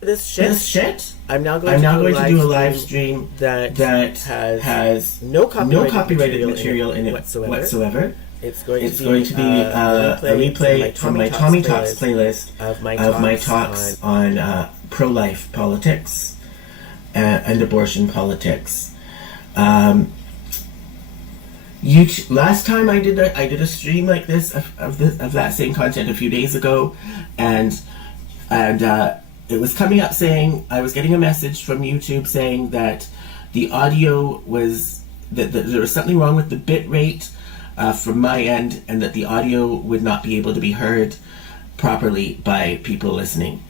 this shit. I'm now I'm now going going to do a live stream that has no no copyrighted, copyrighted material in it whatsoever. It's going It's to going be to be a replay from my Tommy Talks playlist of my talks on pro-life politics and abortion politics. Last time I did a stream like this of that same content a few days ago, and it was coming up saying I was getting a message from YouTube saying that the audio was that there was something wrong with the bit rate from my end, and that the audio would not be able to be heard properly by people listening.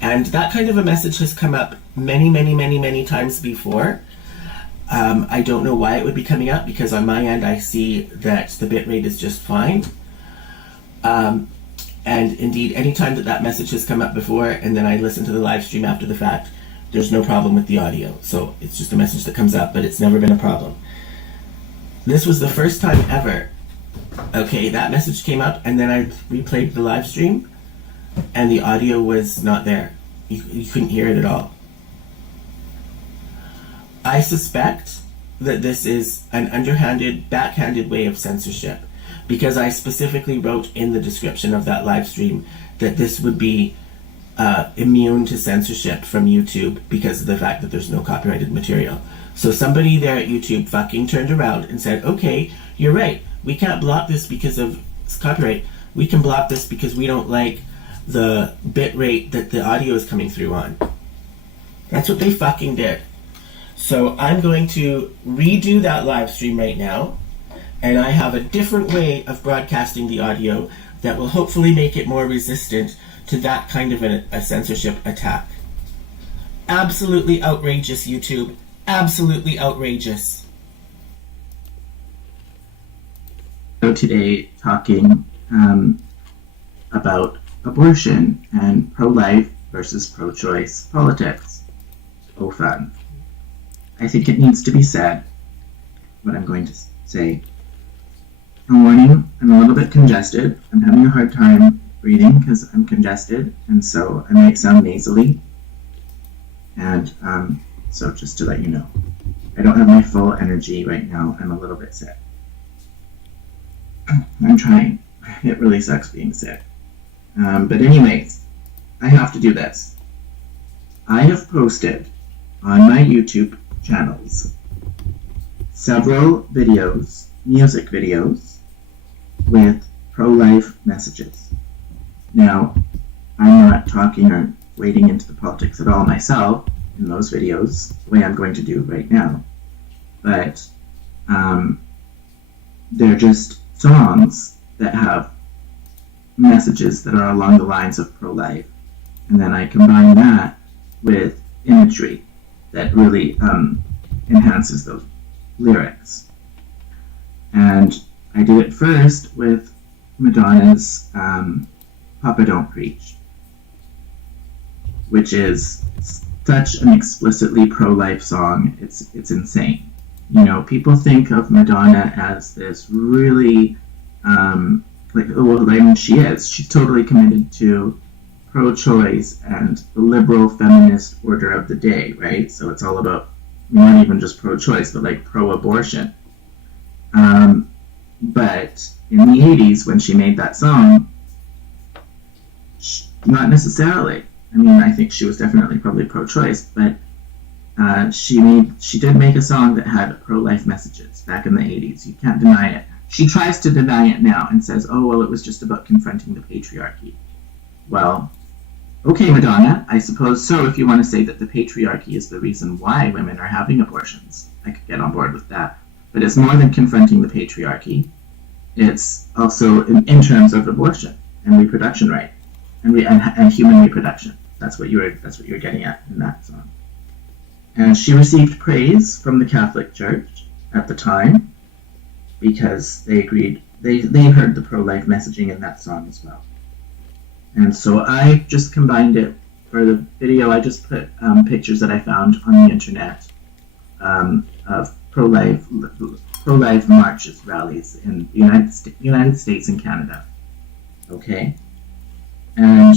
And that kind of a message has come up many times before. I don't know why it would be coming up, because on my end I see that the bitrate is just fine. And indeed, anytime that message has come up before, and then I listen to the live stream after the fact, there's no problem with the audio. So it's just a message that comes up, but it's never been a problem. This was the first time ever. Okay, that message came up, and then I replayed the live stream, and the audio was not there. You couldn't hear it at all. I suspect that this is an underhanded, backhanded way of censorship, because I specifically wrote in the description of that live stream that this would be immune to censorship from YouTube because of the fact that there's no copyrighted material. So somebody there at YouTube fucking turned around and said, okay, you're right, we can't block this because of copyright. We can block this because we don't like the bit rate that the audio is coming through on. That's what they fucking did. So I'm going to redo that live stream right now, and I have a different way of broadcasting the audio that will hopefully make it more resistant to that kind of a censorship attack. Absolutely outrageous, YouTube. Absolutely outrageous. So today, talking about abortion and pro-life versus pro-choice politics. Oh, fun. I think it needs to be said, what I'm going to say. I'm warning, I'm a little bit congested. I'm having a hard time breathing because I'm congested, and so I might sound nasally. And so just to let you know, I don't have my full energy right now. I'm a little bit sick. I'm trying. It really sucks being sick. But anyways, I have to do this. I have posted on my YouTube channels several videos, music videos, with pro-life messages. Now, I'm not talking or wading into the politics at all myself in those videos, the way I'm going to do right now. But they're just songs that have messages that are along the lines of pro-life. And then I combine that with imagery that really enhances those lyrics. And I did it first with Madonna's Papa Don't Preach, which is such an explicitly pro-life song. It's insane. You know, people think of Madonna as this she is. She's totally committed to pro-choice and the liberal feminist order of the day, right? So it's all about not even just pro-choice, but like pro-abortion. But in the 80s, when she made that song, not necessarily. I mean, I think she was definitely probably pro-choice, but she did make a song that had pro-life messages back in the 80s. You can't deny it. She tries to deny it now and says, oh, well, it was just about confronting the patriarchy. Well, okay, Madonna, I suppose so, if you want to say that the patriarchy is the reason why women are having abortions. I could get on board with that. But it's more than confronting the patriarchy. It's also in terms of abortion and reproduction right and human reproduction. That's what you were getting at in that song. And she received praise from the Catholic Church at the time because they agreed, they heard the pro-life messaging in that song as well. And so I just combined it for the video. I just put pictures that I found on the internet of pro-life marches, rallies in the United States and Canada. Okay? And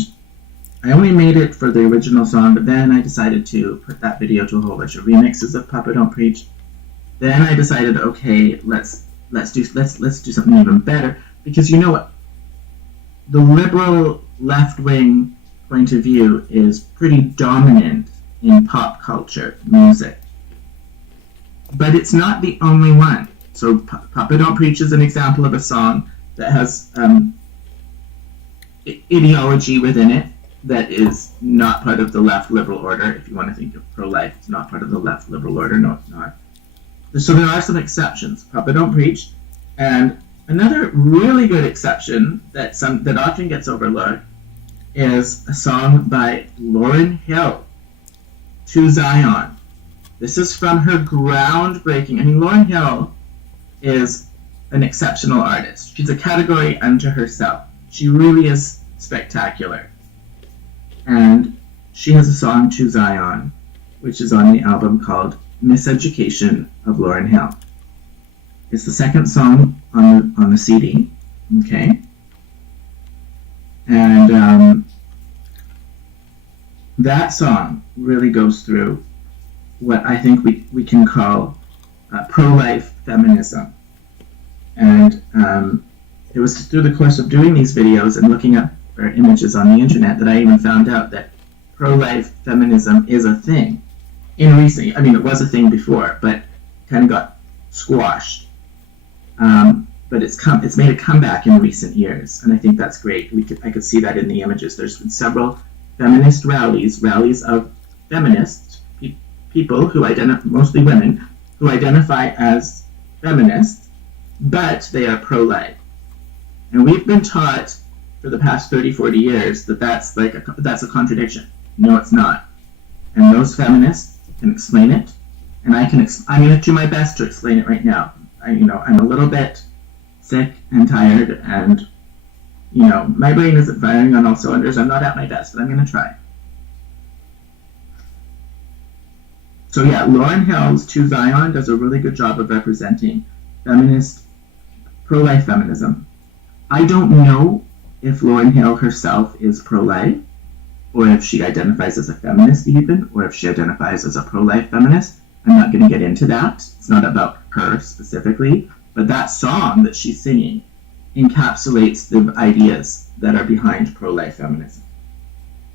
I only made it for the original song, but then I decided to put that video to a whole bunch of remixes of Papa Don't Preach. Then I decided, okay, let's do something even better, because you know what? The liberal left-wing point of view is pretty dominant in pop culture music. But it's not the only one. So Papa Don't Preach is an example of a song that has ideology within it that is not part of the left liberal order. If you want to think of pro-life, it's not part of the left liberal order. No, it's not. So there are some exceptions. Papa Don't Preach. And another really good exception that often gets overlooked is a song by Lauryn Hill, To Zion. This is from her groundbreaking. I mean, Lauryn Hill is an exceptional artist. She's a category unto herself. She really is spectacular. And she has a song, To Zion, which is on the album called Miseducation of Lauryn Hill. It's the second song on the CD, okay? And that song really goes through what I think we can call pro-life feminism. And it was through the course of doing these videos and looking up images on the internet that I even found out that pro-life feminism is a thing. It was a thing before, but kind of got squashed. But it's made a comeback in recent years, and I think that's great. I could see that in the images. There's been several feminist rallies of feminists, people who mostly women, who identify as feminists, but they are pro-life. And we've been taught for the past 30, 40 years that that's a contradiction. No, it's not. And those feminists can explain it, and I'm going to do my best to explain it right now. I'm a little bit sick and tired, and my brain isn't firing on all cylinders. I'm not at my best, but I'm going to try. So yeah, Lauryn Hill's To Zion does a really good job of representing feminist, pro-life feminism. I don't know if Lauryn Hill herself is pro-life, or if she identifies as a feminist even, or if she identifies as a pro-life feminist. I'm not going to get into that. It's not about her specifically, but that song that she's singing encapsulates the ideas that are behind pro-life feminism.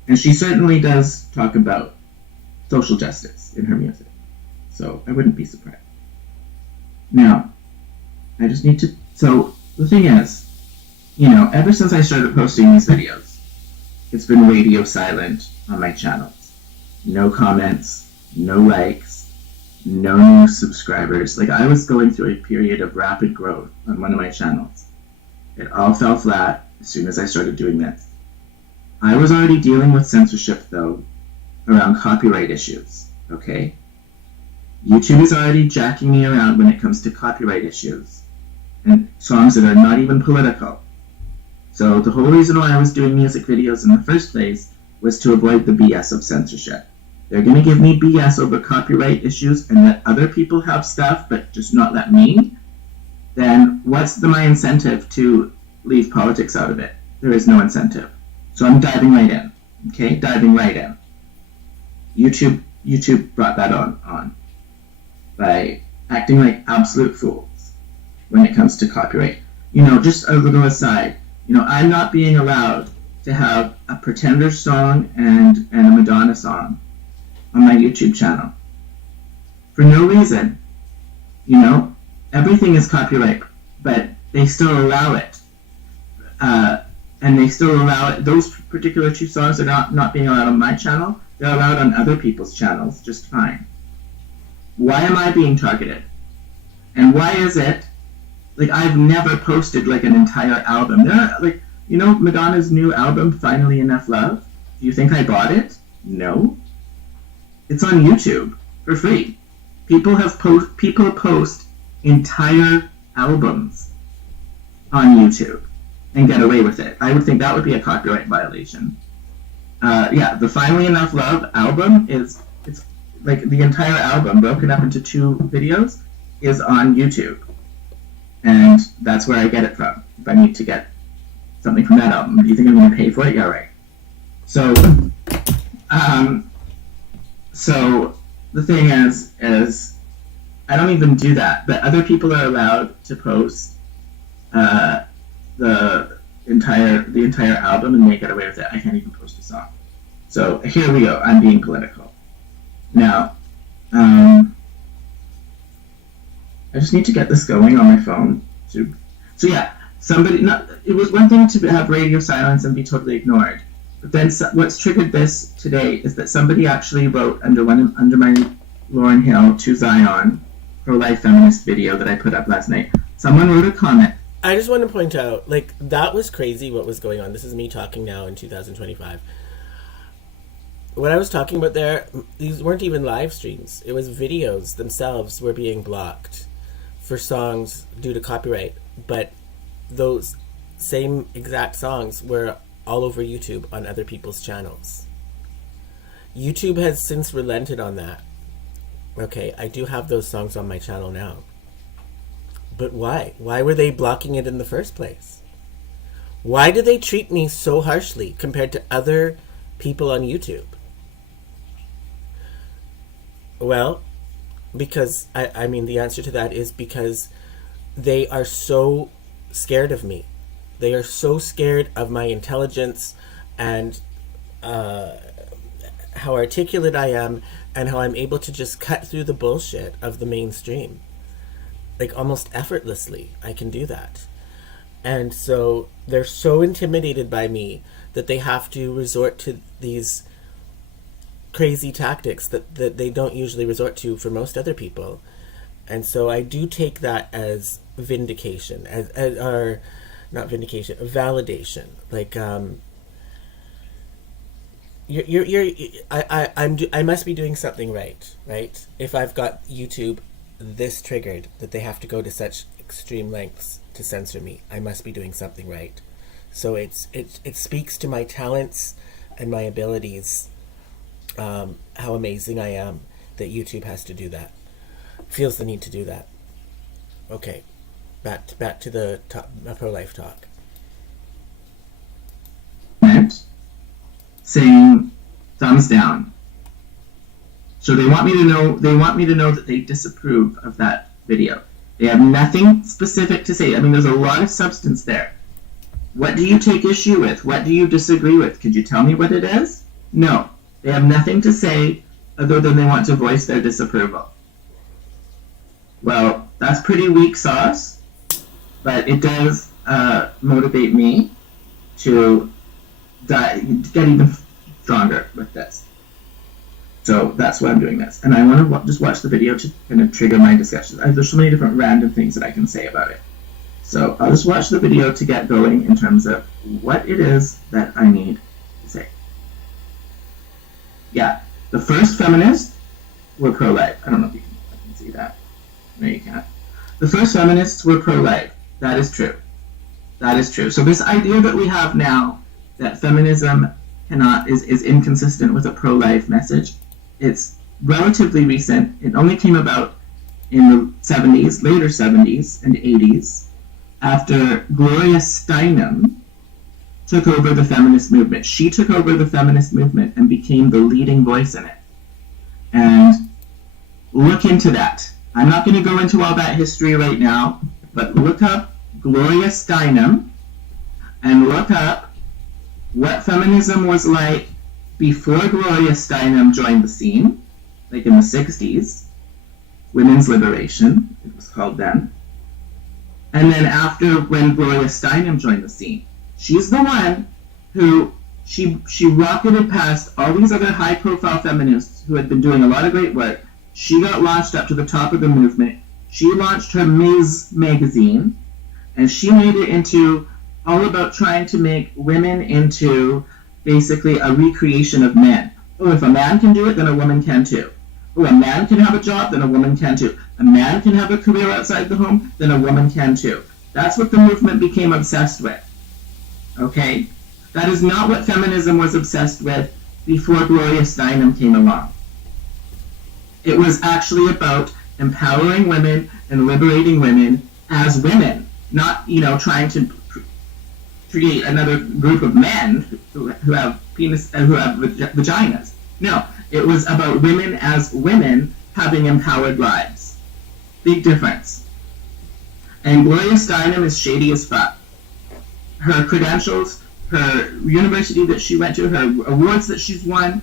And she certainly does talk about social justice in her music, so I wouldn't be surprised. Now, so the thing is, ever since I started posting these videos, it's been radio silent on my channels. No comments, no likes, no new subscribers. I was going through a period of rapid growth on one of my channels. It all fell flat as soon as I started doing this. I was already dealing with censorship, though, around copyright issues, okay? YouTube is already jacking me around when it comes to copyright issues and songs that are not even political. So the whole reason why I was doing music videos in the first place was to avoid the BS of censorship. They're going to give me BS over copyright issues and let other people have stuff, but just not let me. Then what's my incentive to leave politics out of it? There is no incentive. So I'm diving right in. Okay, diving right in. YouTube brought that on by acting like absolute fools when it comes to copyright. Just a little aside, I'm not being allowed to have a Pretender song and a Madonna song on my YouTube channel. For no reason. Everything is copyright, but they still allow it. And they still allow it. Those particular two songs are not being allowed on my channel. They're allowed on other people's channels just fine. Why am I being targeted? And why is it, I've never posted, an entire album. Madonna's new album, Finally Enough Love? Do you think I bought it? No. It's on YouTube for free. People post entire albums on YouTube and get away with it. I would think that would be a copyright violation. The Finally Enough Love album it's the entire album broken up into 2 videos is on YouTube. And that's where I get it from. If I need to get something from that album. Do you think I'm going to pay for it? Yeah, right. So So the thing is I don't even do that, but other people are allowed to post the entire album and they get away with it. I can't even post a song. So here we go. I'm being political. Now, I just need to get this going on my phone. So yeah, it was one thing to have radio silence and be totally ignored. But then what's triggered this today is that somebody actually wrote under my Lauryn Hill to Zion pro-life feminist video that I put up last night. Someone wrote a comment. I just want to point out, like, that was crazy what was going on. This is me talking now in 2025. What I was talking about there, these weren't even live streams. It was videos themselves were being blocked for songs due to copyright. But those same exact songs were all over YouTube on other people's channels. YouTube has since relented on that. Okay, I do have those songs on my channel now. But why? Why were they blocking it in the first place? Why do they treat me so harshly compared to other people on YouTube? Well, because, I mean, the answer to that is because they are so scared of me. They are so scared of my intelligence and how articulate I am and how I'm able to just cut through the bullshit of the mainstream. Like, almost effortlessly, I can do that. And so they're so intimidated by me that they have to resort to these crazy tactics that they don't usually resort to for most other people. And so I do take that as vindication, or not vindication, validation. Like, I must be doing something right? If I've got YouTube this triggered that they have to go to such extreme lengths to censor me, I must be doing something right. So it speaks to my talents and my abilities, how amazing I am that YouTube has to do that, feels the need to do that. Okay, back to the pro-life talk. Saying thumbs down. So they want me to know that they disapprove of that video. They have nothing specific to say. I mean, there's a lot of substance there. What do you take issue with? What do you disagree with? Could you tell me what it is? No. They have nothing to say other than they want to voice their disapproval. Well, that's pretty weak sauce, but it does motivate me to get even stronger with this. So that's why I'm doing this. And I want to just watch the video to kind of trigger my discussions. There's so many different random things that I can say about it. So I'll just watch the video to get going in terms of what it is that I need to say. Yeah, the first feminists were pro-life. I don't know if you can see that. No, you can't. The first feminists were pro-life. That is true. That is true. So this idea that we have now that feminism is inconsistent with a pro-life message, it's relatively recent. It only came about in the 70s, later 70s and 80s, after Gloria Steinem took over the feminist movement. She took over the feminist movement and became the leading voice in it. And look into that. I'm not going to go into all that history right now, but look up Gloria Steinem and look up what feminism was like before Gloria Steinem joined the scene, like in the 60s, women's liberation, it was called then. And then after, when Gloria Steinem joined the scene, she's the one who, she rocketed past all these other high-profile feminists who had been doing a lot of great work. She got launched up to the top of the movement. She launched her Ms. magazine, and she made it into all about trying to make women into basically a recreation of men. Oh, if a man can do it, then a woman can too. Oh, a man can have a job, then a woman can too. A man can have a career outside the home, then a woman can too. That's what the movement became obsessed with. Okay? That is not what feminism was obsessed with before Gloria Steinem came along. It was actually about empowering women and liberating women as women, not, trying to create another group of men who have vaginas. No, it was about women as women having empowered lives. Big difference. And Gloria Steinem is shady as fuck. Her credentials, her university that she went to, her awards that she's won,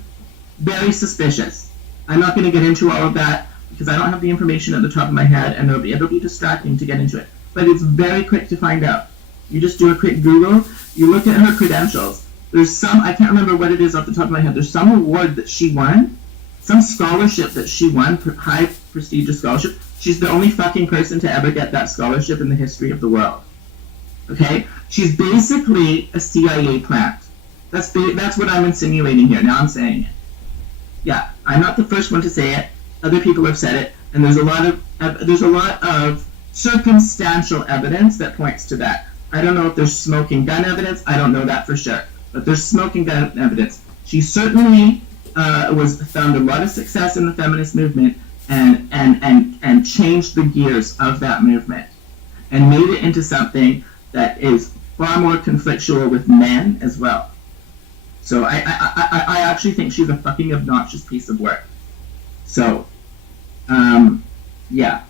very suspicious. I'm not going to get into all of that because I don't have the information at the top of my head, and it'll be distracting to get into it. But it's very quick to find out. You just do a quick Google, you look at her credentials. There's some, I can't remember what it is off the top of my head, there's some award that she won, some scholarship that she won, high prestigious scholarship. She's the only fucking person to ever get that scholarship in the history of the world. Okay? She's basically a CIA plant. That's what I'm insinuating here. Now I'm saying it. Yeah, I'm not the first one to say it. Other people have said it, and there's a lot of circumstantial evidence that points to that. I don't know if there's smoking gun evidence. I don't know that for sure, but there's smoking gun evidence. She certainly found a lot of success in the feminist movement and changed the gears of that movement and made it into something that is far more conflictual with men as well. So I actually think she's a fucking obnoxious piece of work. So, yeah.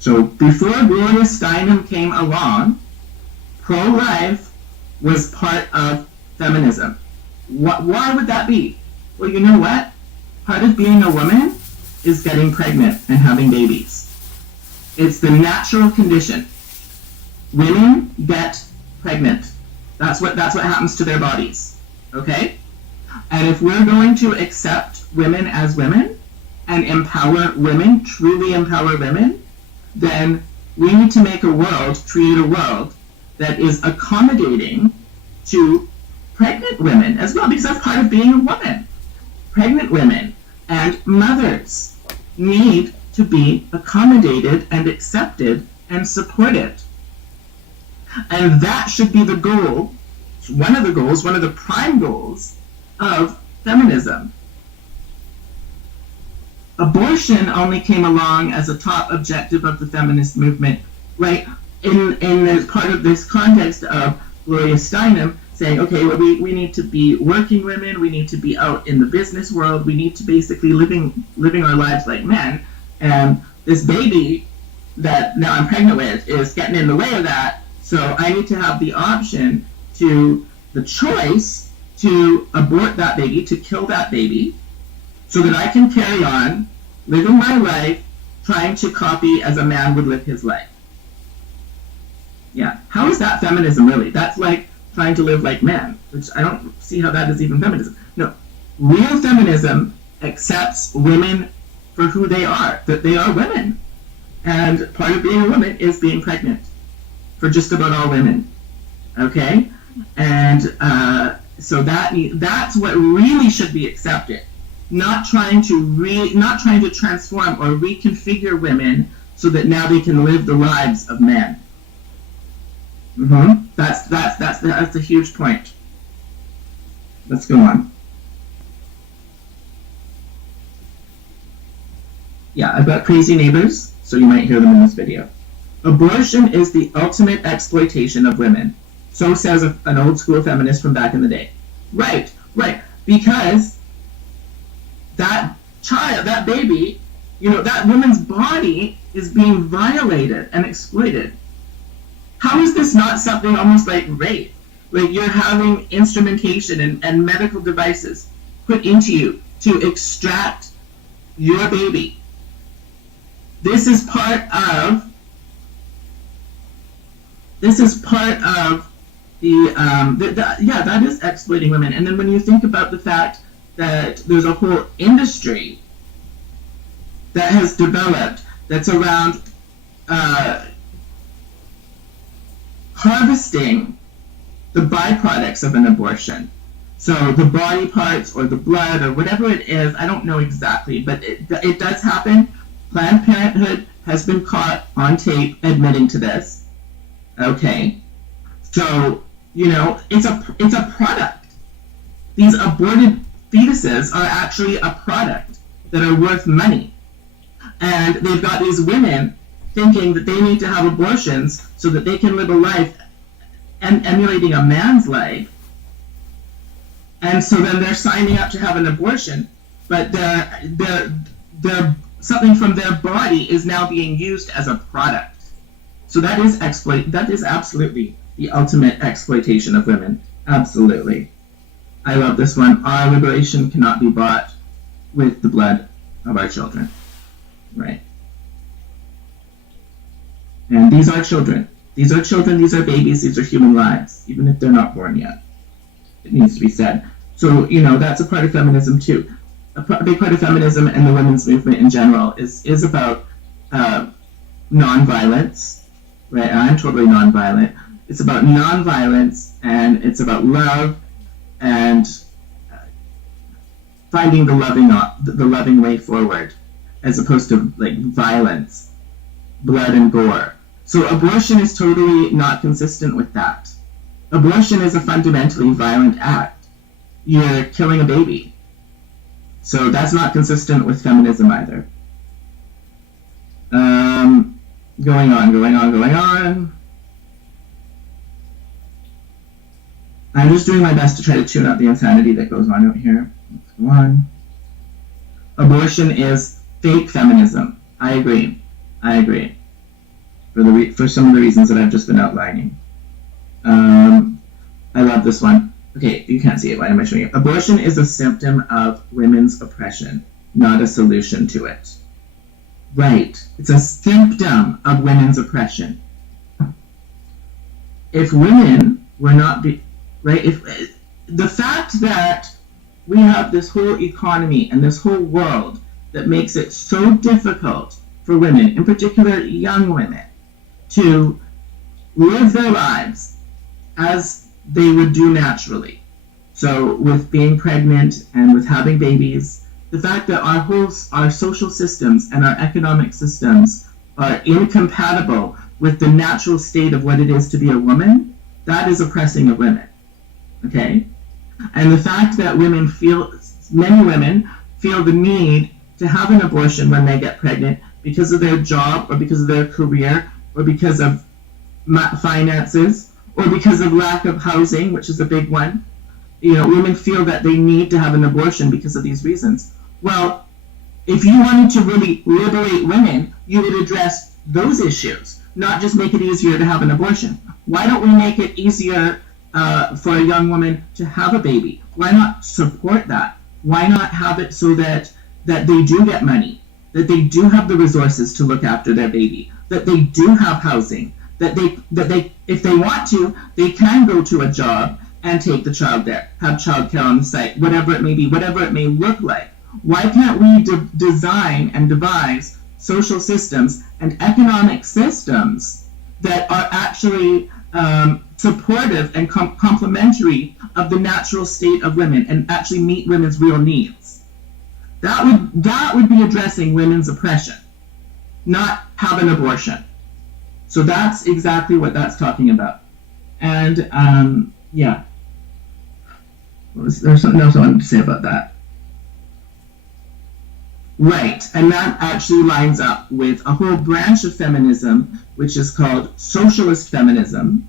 So before Gloria Steinem came along, pro-life was part of feminism. Why would that be? Well, you know what? Part of being a woman is getting pregnant and having babies. It's the natural condition. Women get pregnant. That's what happens to their bodies. Okay? And if we're going to accept women as women and empower women, truly empower women, then we need to create a world that is accommodating to pregnant women as well, because that's part of being a woman. Pregnant women and mothers need to be accommodated and accepted and supported. And that should be the goal, one of the prime goals of feminism. Abortion only came along as a top objective of the feminist movement, right? In part of this context of Gloria Steinem saying, okay, well, we need to be working women, we need to be out in the business world, we need to basically living our lives like men, and this baby that now I'm pregnant with is getting in the way of that, so I need to have the option the choice to abort that baby, to kill that baby, so that I can carry on living my life trying to copy as a man would live his life. Yeah, how is that feminism really? That's like trying to live like men, which I don't see how that is even feminism. No, real feminism accepts women for who they are, that they are women. And part of being a woman is being pregnant, for just about all women. Okay? And so that's what really should be accepted. Not trying to transform or reconfigure women so that now they can live the lives of men. That's a huge point. Let's go on. Yeah, I've got crazy neighbors, so you might hear them in this video. Abortion is the ultimate exploitation of women. So says an old school feminist from back in the day. Right. Because that child, that baby, that woman's body is being violated and exploited. How is this not something almost like rape? Like you're having instrumentation and medical devices put into you to extract your baby. This is part of that is exploiting women. And then when you think about the fact that there's a whole industry that has developed that's around harvesting the byproducts of an abortion. So the body parts or the blood or whatever it is, I don't know exactly, but it does happen. Planned Parenthood has been caught on tape admitting to this. Okay, so it's a product. These aborted fetuses are actually a product that are worth money, and they've got these women thinking that they need to have abortions so that they can live a life emulating a man's life And so then they're signing up to have an abortion, but their something from their body is now being used as a product. So that is that is absolutely the ultimate exploitation of women. Absolutely. I love this one. Our liberation cannot be bought with the blood of our children. Right. And these are children. These are children, these are babies, these are human lives, even if they're not born yet. It needs to be said. So, that's a part of feminism too. A big part of feminism and the women's movement in general is about nonviolence, right? I'm totally nonviolent. It's about nonviolence, and it's about love and finding the loving way forward, as opposed to like violence, blood and gore. So abortion is totally not consistent with that. Abortion is a fundamentally violent act. You're killing a baby. So that's not consistent with feminism either. Going on. I'm just doing my best to try to tune out the insanity that goes on out here. Let's go on. Abortion is fake feminism. I agree. For some of the reasons that I've just been outlining. I love this one. Okay, you can't see it. Why am I showing you? Abortion is a symptom of women's oppression, not a solution to it. Right. It's a symptom of women's oppression. If women were not right, if the fact that we have this whole economy and this whole world that makes it so difficult for women, in particular young women, to live their lives as they would do naturally. So with being pregnant and with having babies, the fact that our social systems and our economic systems are incompatible with the natural state of what it is to be a woman, that is oppressing of women. Okay? And the fact that many women feel the need to have an abortion when they get pregnant because of their job or because of their career or because of finances or because of lack of housing, which is a big one. Women feel that they need to have an abortion because of these reasons. Well, if you wanted to really liberate women, you would address those issues, not just make it easier to have an abortion. Why don't we make it easier for a young woman to have a baby? Why not support that? Why not have it so that they do get money, that they do have the resources to look after their baby, that they do have housing, that they if they want to, they can go to a job and take the child there, have childcare on the site, whatever it may be, whatever it may look like. Why can't we design and devise social systems and economic systems that are actually supportive and complementary of the natural state of women and actually meet women's real needs? That would be addressing women's oppression, not have an abortion. So that's exactly what that's talking about. And yeah, there's something else I wanted to say about that. Right, and that actually lines up with a whole branch of feminism, which is called socialist feminism,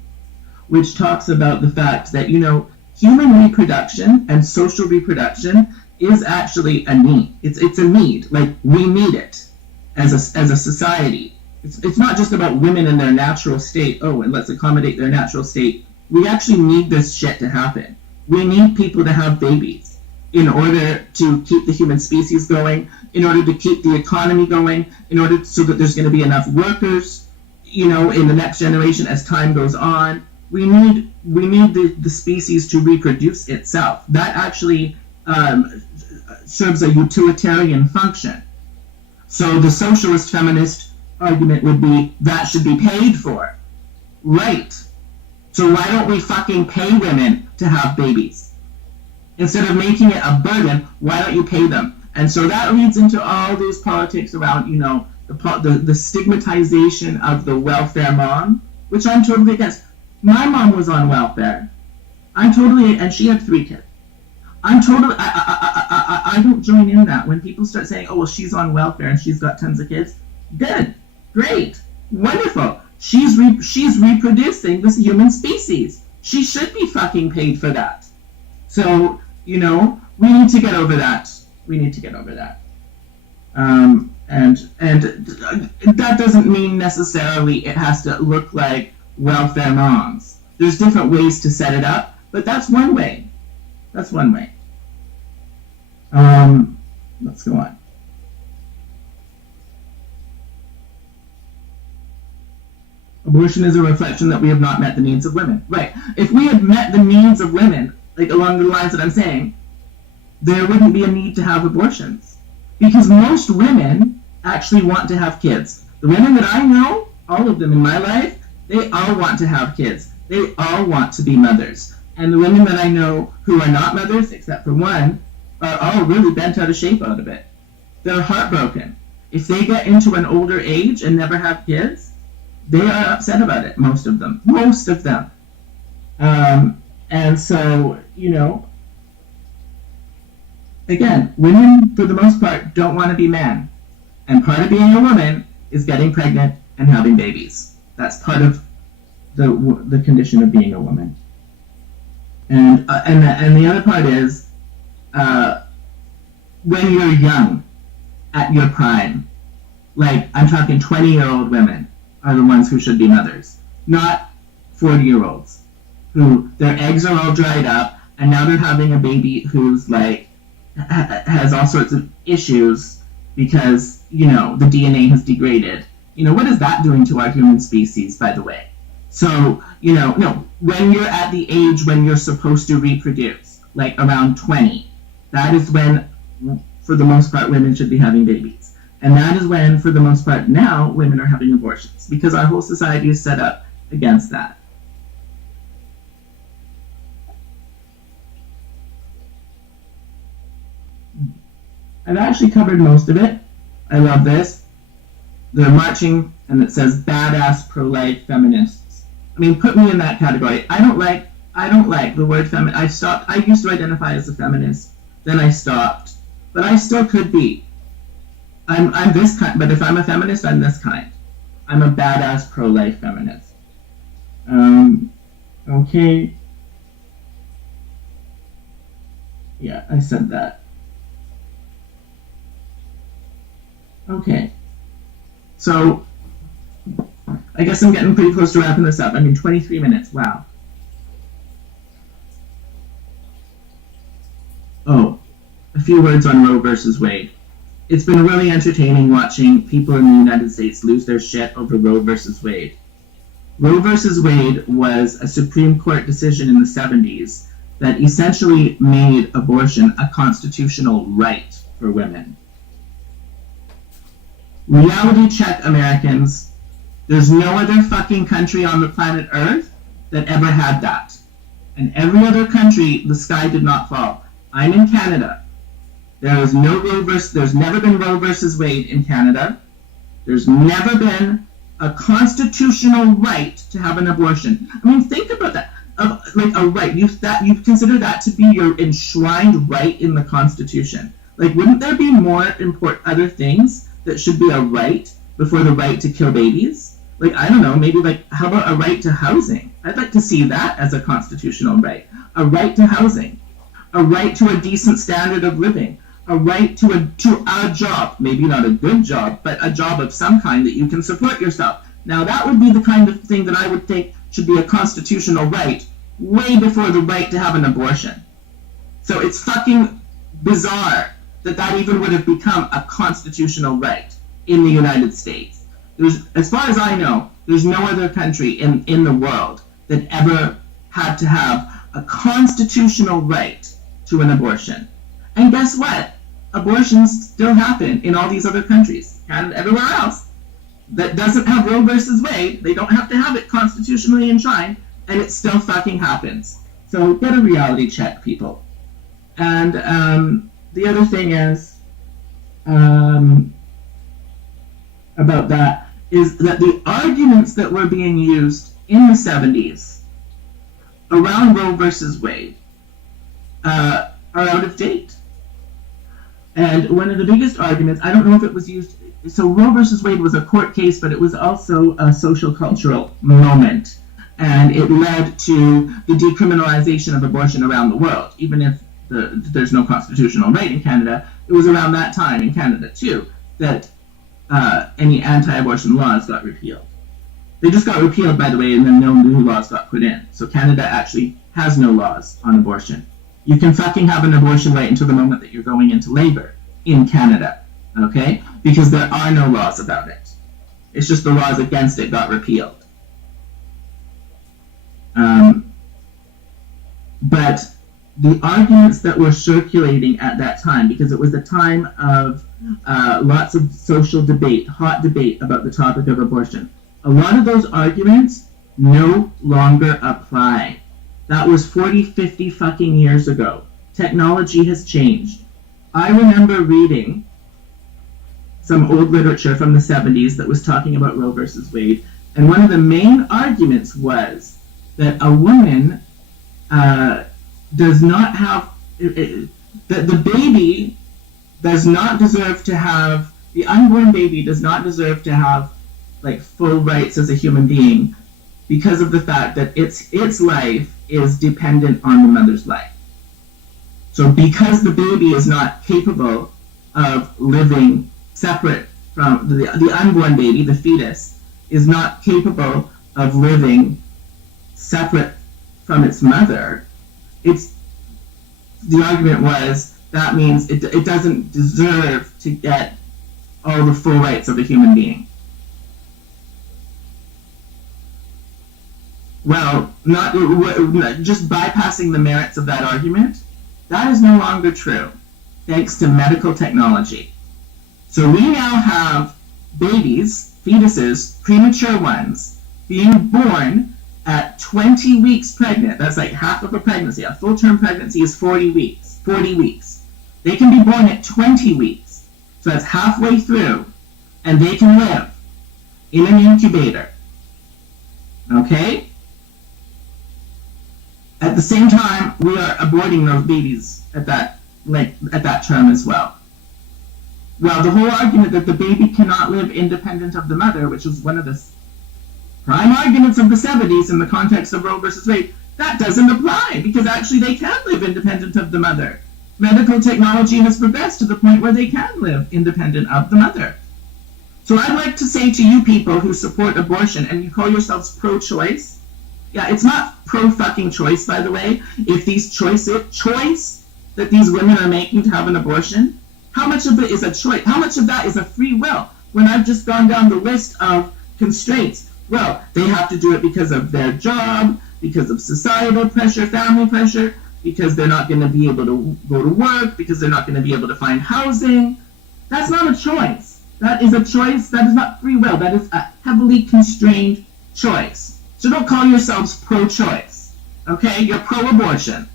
which talks about the fact that, human reproduction and social reproduction is actually a need. It's a need. Like, we need it as a society. It's not just about women in their natural state. Oh, and let's accommodate their natural state. We actually need this shit to happen. We need people to have babies in order to keep the human species going, in order to keep the economy going, in order so that there's going to be enough workers, in the next generation as time goes on. We need the species to reproduce itself. That actually serves a utilitarian function. So the socialist feminist argument would be that should be paid for. Right. So why don't we fucking pay women to have babies? Instead of making it a burden, why don't you pay them? And so that leads into all these politics around, the stigmatization of the welfare mom, which I'm totally against. My mom was on welfare. And she had 3 kids. I don't join in that. When people start saying, oh, well, she's on welfare and she's got tons of kids. Good. Great. Wonderful. She's reproducing this human species. She should be fucking paid for that. So We need to get over that. We need to get over that. And that doesn't mean necessarily it has to look like welfare moms. There's different ways to set it up, but that's one way. That's one way. Let's go on. Abortion is a reflection that we have not met the needs of women. Right. If we had met the needs of women, like along the lines that I'm saying, there wouldn't be a need to have abortions. Because most women actually want to have kids. The women that I know, all of them in my life, they all want to have kids. They all want to be mothers. And the women that I know who are not mothers, except for one, are all really bent out of shape out of it. They're heartbroken. If they get into an older age and never have kids, they are upset about it, most of them. Most of them. And so, again, women, for the most part, don't want to be men. And part of being a woman is getting pregnant and having babies. That's part of the condition of being a woman. And the other part is, when you're young, at your prime, like, I'm talking 20-year-old women are the ones who should be mothers, not 40-year-olds, who their eggs are all dried up, and now they're having a baby who's, like, has all sorts of issues because, the DNA has degraded. What is that doing to our human species, by the way? So, no, when you're at the age when you're supposed to reproduce, like around 20, that is when, for the most part, women should be having babies. And that is when, for the most part, now, women are having abortions, because our whole society is set up against that. I've actually covered most of it. I love this. They're marching, and it says badass pro-life feminists. I mean, put me in that category. I don't like the word feminist. I stopped. I used to identify as a feminist, then I stopped. But I still could be. I'm this kind, but if I'm a feminist, I'm this kind. I'm a badass pro-life feminist. Okay. Yeah, I said that. Okay. So, I guess I'm getting pretty close to wrapping this up. 23 minutes. Wow. Oh, a few words on Roe versus Wade. It's been really entertaining watching people in the United States lose their shit over Roe versus Wade. Roe versus Wade was a Supreme Court decision in the 70s that essentially made abortion a constitutional right for women. Reality check, Americans. There's no other fucking country on the planet Earth that ever had that. And every other country, the sky did not fall. I'm in Canada. There's never been Roe versus Wade in Canada. There's never been a constitutional right to have an abortion. Think about that. Like a right. You consider that to be your enshrined right in the Constitution. Like, wouldn't there be more important other things that should be a right before the right to kill babies? Like, I don't know, maybe like, how about a right to housing? I'd like to see that as a constitutional right. A right to housing. A right to a decent standard of living. A right to a job, maybe not a good job, but a job of some kind that you can support yourself. Now, that would be the kind of thing that I would think should be a constitutional right, way before the right to have an abortion. So it's fucking bizarre that even would have become a constitutional right in the United States. As far as I know, there's no other country in the world that ever had to have a constitutional right to an abortion. And guess what? Abortions still happen in all these other countries, and everywhere else that doesn't have Roe versus Wade. They don't have to have it constitutionally enshrined, and it still fucking happens. So get a reality check, people. And the other thing is about that is that the arguments that were being used in the 70s around Roe versus Wade are out of date. And one of the biggest arguments, I don't know if it was used, so Roe versus Wade was a court case, but it was also a social cultural moment. And it led to the decriminalization of abortion around the world, even if there's no constitutional right in Canada, it was around that time in Canada too that any anti-abortion laws got repealed. They just got repealed, by the way, and then no new laws got put in. So Canada actually has no laws on abortion. You can fucking have an abortion right until the moment that you're going into labor in Canada, okay? Because there are no laws about it. It's just the laws against it got repealed. But the arguments that were circulating at that time, because it was a time of lots of social debate, hot debate about the topic of abortion, a lot of those arguments no longer apply. That was 40, 50 fucking years ago. Technology has changed. I remember reading some old literature from the 70s that was talking about Roe versus Wade, and one of the main arguments was that a woman does not have, that the baby does not deserve to have, the unborn baby does not deserve to have like full rights as a human being because of the fact that its life is dependent on the mother's life. So because the baby is not capable of living separate from the unborn baby, the fetus, is not capable of living separate from its mother, the argument was that means it doesn't deserve to get all the full rights of a human being. Well, not just bypassing the merits of that argument, that is no longer true, thanks to medical technology. So we now have babies, fetuses, premature ones, being born at 20 weeks pregnant. That's like half of a pregnancy. A full-term pregnancy is 40 weeks. 40 weeks. They can be born at 20 weeks. So that's halfway through. And they can live in an incubator. Okay? At the same time, we are aborting those babies at that term as well. Well, the whole argument that the baby cannot live independent of the mother, which was one of the prime arguments of the 70s in the context of Roe versus Wade, that doesn't apply because actually they can live independent of the mother. Medical technology has progressed to the point where they can live independent of the mother. So I'd like to say to you people who support abortion and you call yourselves pro-choice, yeah, it's not pro-fucking choice, by the way. If these choice that these women are making to have an abortion, how much of it is a choice? How much of that is a free will? When I've just gone down the list of constraints, well, they have to do it because of their job, because of societal pressure, family pressure, because they're not going to be able to go to work, because they're not going to be able to find housing. That's not a choice. That is a choice. That is not free will. That is a heavily constrained choice. So don't call yourselves pro-choice, okay? You're pro-abortion.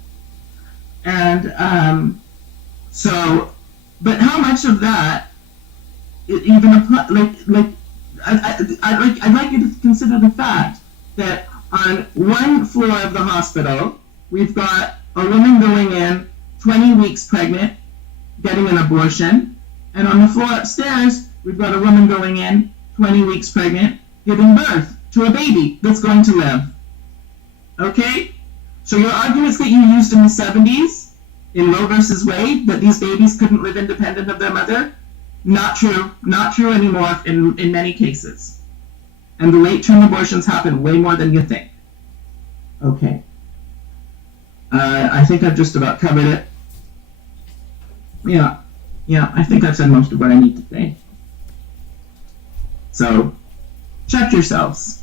And but how much of that even apply? I'd like you to consider the fact that on one floor of the hospital, we've got a woman going in 20 weeks pregnant, getting an abortion, and on the floor upstairs, we've got a woman going in 20 weeks pregnant, giving birth to a baby that's going to live. Okay? So your arguments that you used in the 70s, in Roe versus Wade, that these babies couldn't live independent of their mother, not true. Not true anymore in many cases. And the late-term abortions happen way more than you think. Okay. I think I've just about covered it. Yeah, I think I've said most of what I need to say. So, check yourselves.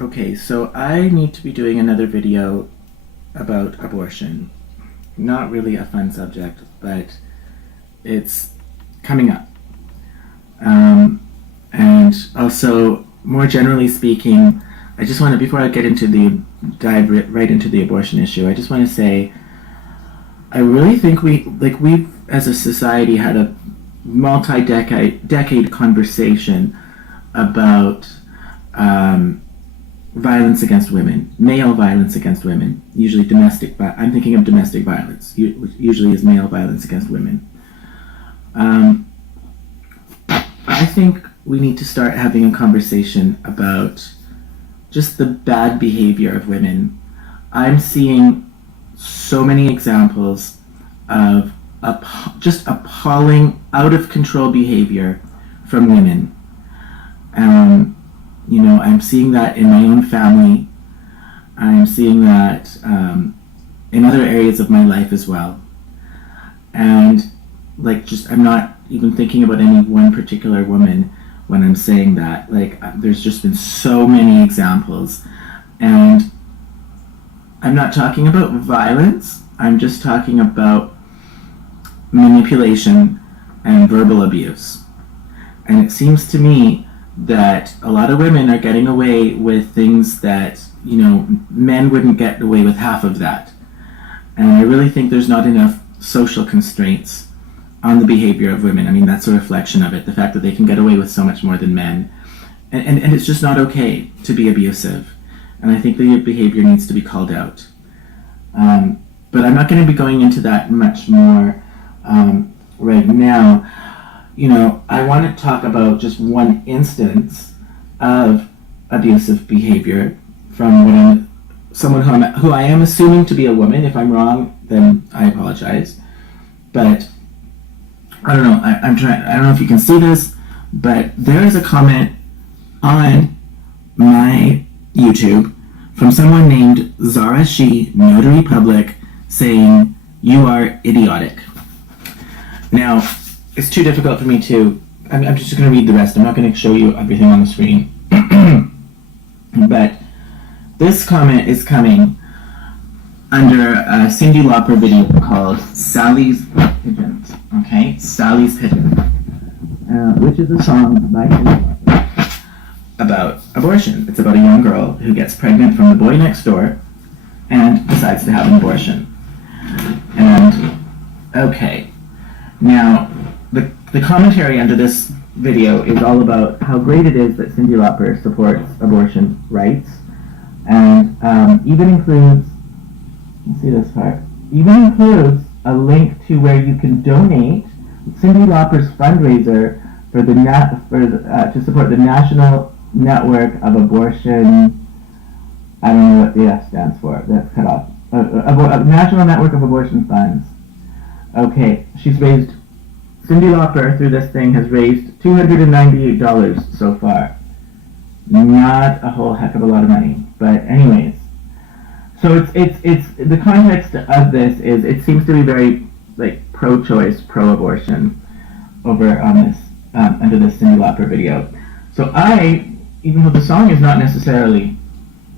Okay, so I need to be doing another video about abortion. Not really a fun subject, but it's coming up. And also, more generally speaking, I just want to, before I get into dive right into the abortion issue, I just want to say, I really think we've as a society had a multi-decade conversation about violence against women, male violence against women, usually domestic. I'm thinking of domestic violence, which usually is male violence against women. I think we need to start having a conversation about just the bad behavior of women. I'm seeing so many examples of just appalling, out of control behavior from women. I'm seeing that in my own family. I'm seeing that in other areas of my life as well. And I'm not even thinking about any one particular woman when I'm saying that. There's just been so many examples. And I'm not talking about violence. I'm just talking about manipulation and verbal abuse. And it seems to me that a lot of women are getting away with things that, men wouldn't get away with half of that. And I really think there's not enough social constraints on the behavior of women. I mean, that's a reflection of it, the fact that they can get away with so much more than men. And it's just not okay to be abusive. And I think the behavior needs to be called out. But I'm not going to be going into that much more right now. I want to talk about just one instance of abusive behavior from someone who I am assuming to be a woman. If I'm wrong, then I apologize. But I don't know. I don't know if you can see this, but there is a comment on my YouTube from someone named Zara She Notary Public saying, "You are idiotic." Now, it's too difficult for me to... I'm just going to read the rest. I'm not going to show you everything on the screen. But this comment is coming under a Cyndi Lauper video called Sally's Pigeons. Okay? Sally's Pigeons. Which is a song by Cyndi Lauper about abortion. It's about a young girl who gets pregnant from the boy next door and decides to have an abortion. And, okay. Now, the commentary under this video is all about how great it is that Cyndi Lauper supports abortion rights, and even includes, let's see this part, even includes a link to where you can donate Cyndi Lauper's fundraiser for to support the National Network of Abortion. I don't know what the F stands for. That's cut off. National Network of Abortion Funds. Okay, Cyndi Lauper, through this thing, has raised $298 so far. Not a whole heck of a lot of money, but anyways. So it's the context of this is it seems to be very pro-choice, pro-abortion over on this under this Cyndi Lauper video. So even though the song is not necessarily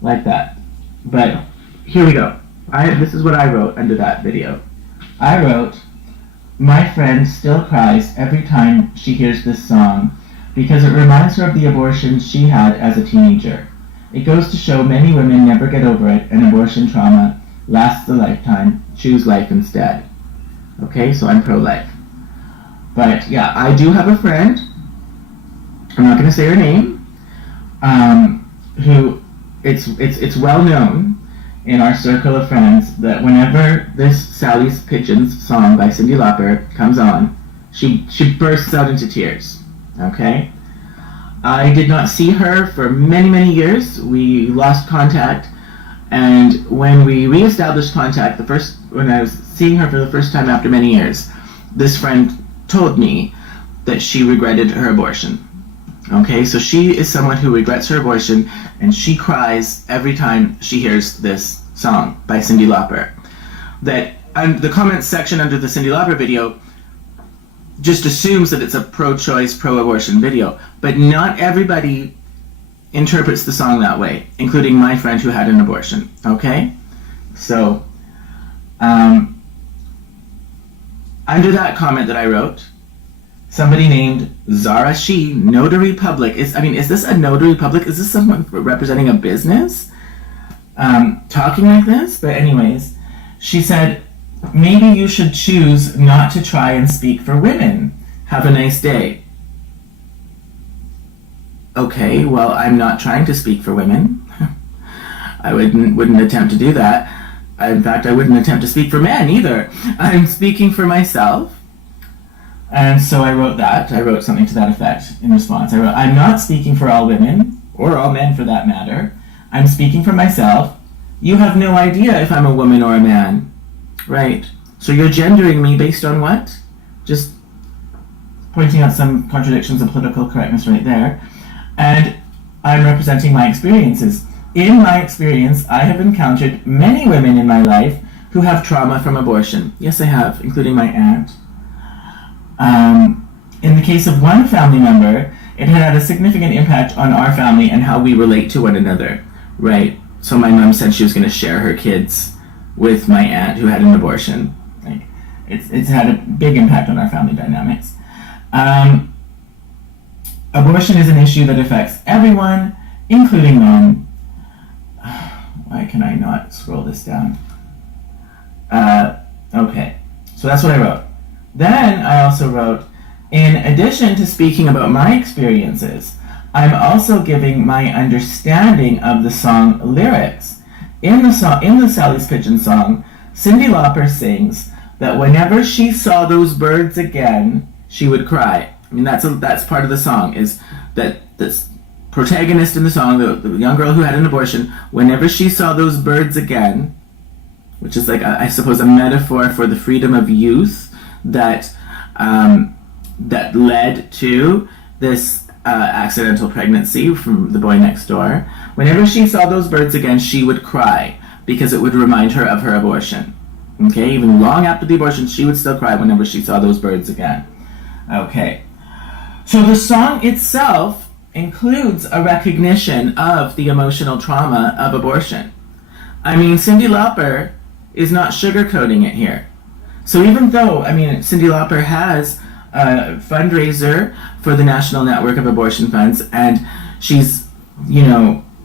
like that, but here we go. This is what I wrote under that video. I wrote, "My friend still cries every time she hears this song because it reminds her of the abortion she had as a teenager. It goes to show many women never get over it, and abortion trauma lasts a lifetime. Choose life instead." Okay, so I'm pro-life. But yeah, I do have a friend, I'm not going to say her name, who it's well known in our circle of friends that whenever this Sally's Pigeons song by Cyndi Lauper comes on, she bursts out into tears. Okay? I did not see her for many, many years. We lost contact, and when we reestablished contact, when I was seeing her for the first time after many years, this friend told me that she regretted her abortion. Okay, so she is someone who regrets her abortion, and she cries every time she hears this song by Cyndi Lauper. And the comments section under the Cyndi Lauper video just assumes that it's a pro-choice, pro-abortion video, but not everybody interprets the song that way, including my friend who had an abortion. Okay, so under that comment that I wrote, somebody named Zara She Notary Public. Is this a notary public? Is this someone representing a business? Talking like this? But anyways, she said, "Maybe you should choose not to try and speak for women. Have a nice day." Okay, well, I'm not trying to speak for women. I wouldn't attempt to do that. In fact, I wouldn't attempt to speak for men either. I'm speaking for myself. And so I wrote that. I wrote something to that effect in response. I wrote, I'm not speaking for all women, or all men for that matter. I'm speaking for myself. You have no idea if I'm a woman or a man. Right. So you're gendering me based on what? Just pointing out some contradictions of political correctness right there. And I'm representing my experiences. In my experience, I have encountered many women in my life who have trauma from abortion. Yes, I have, including my aunt. In the case of one family member, it had a significant impact on our family and how we relate to one another, right? So my mom said she was going to share her kids with my aunt who had an abortion. Like, it's had a big impact on our family dynamics. Abortion is an issue that affects everyone, including men. Why can I not scroll this down? Okay, so that's what I wrote. Then I also wrote, in addition to speaking about my experiences, I'm also giving my understanding of the song lyrics. In the Sally's Pigeon song, Cyndi Lauper sings that whenever she saw those birds again, she would cry. I mean, that's part of the song, is that this protagonist in the song, the young girl who had an abortion, whenever she saw those birds again, which is like, I suppose, a metaphor for the freedom of youth that led to this accidental pregnancy from the boy next door. Whenever she saw those birds again, she would cry because it would remind her of her abortion. Okay, even long after the abortion, she would still cry whenever she saw those birds again. Okay, so the song itself includes a recognition of the emotional trauma of abortion. I mean, Cyndi Lauper is not sugarcoating it here. So even though, I mean, Cyndi Lauper has a fundraiser for the National Network of Abortion Funds, and she's,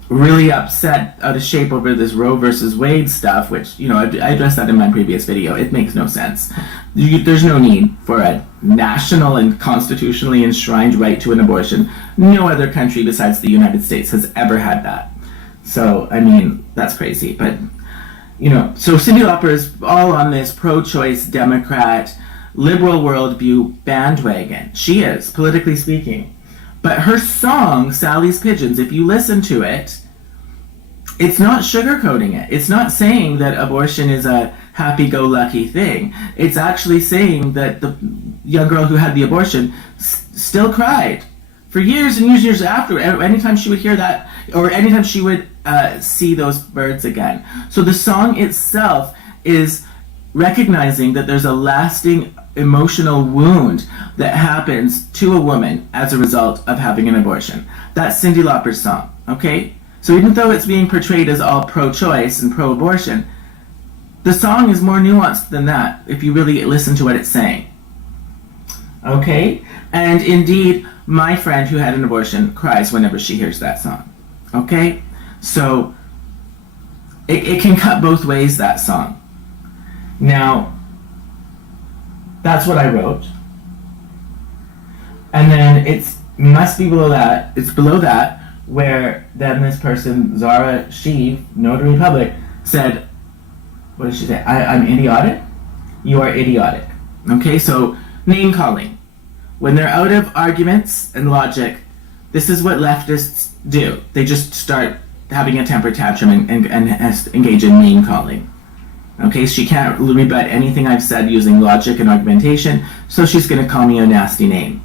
really upset, out of shape over this Roe versus Wade stuff, which, I addressed that in my previous video. It makes no sense. There's no need for a national and constitutionally enshrined right to an abortion. No other country besides the United States has ever had that. So, I mean, that's crazy. But, so Cyndi Lauper is all on this pro-choice Democrat liberal worldview bandwagon. She is, politically speaking. But her song, Sally's Pigeons, if you listen to it, it's not sugarcoating it. It's not saying that abortion is a happy-go-lucky thing. It's actually saying that the young girl who had the abortion still cried for years and years and years after. Anytime she would hear that, or anytime she would see those birds again. So the song itself is recognizing that there's a lasting emotional wound that happens to a woman as a result of having an abortion. That's Cyndi Lauper's song, okay? So even though it's being portrayed as all pro-choice and pro-abortion, the song is more nuanced than that if you really listen to what it's saying. Okay? And indeed, my friend who had an abortion cries whenever she hears that song. Okay? So it can cut both ways, that song. Now, that's what I wrote. And then it must be below that. It's below that where then this person, Zara Sheev, Notary Public, said, what did she say? I'm idiotic? You are idiotic. Okay, so name calling. When they're out of arguments and logic, this is what leftists do. They just start having a temper tantrum and engage in name calling. Okay, she can't rebut anything I've said using logic and argumentation, so she's going to call me a nasty name.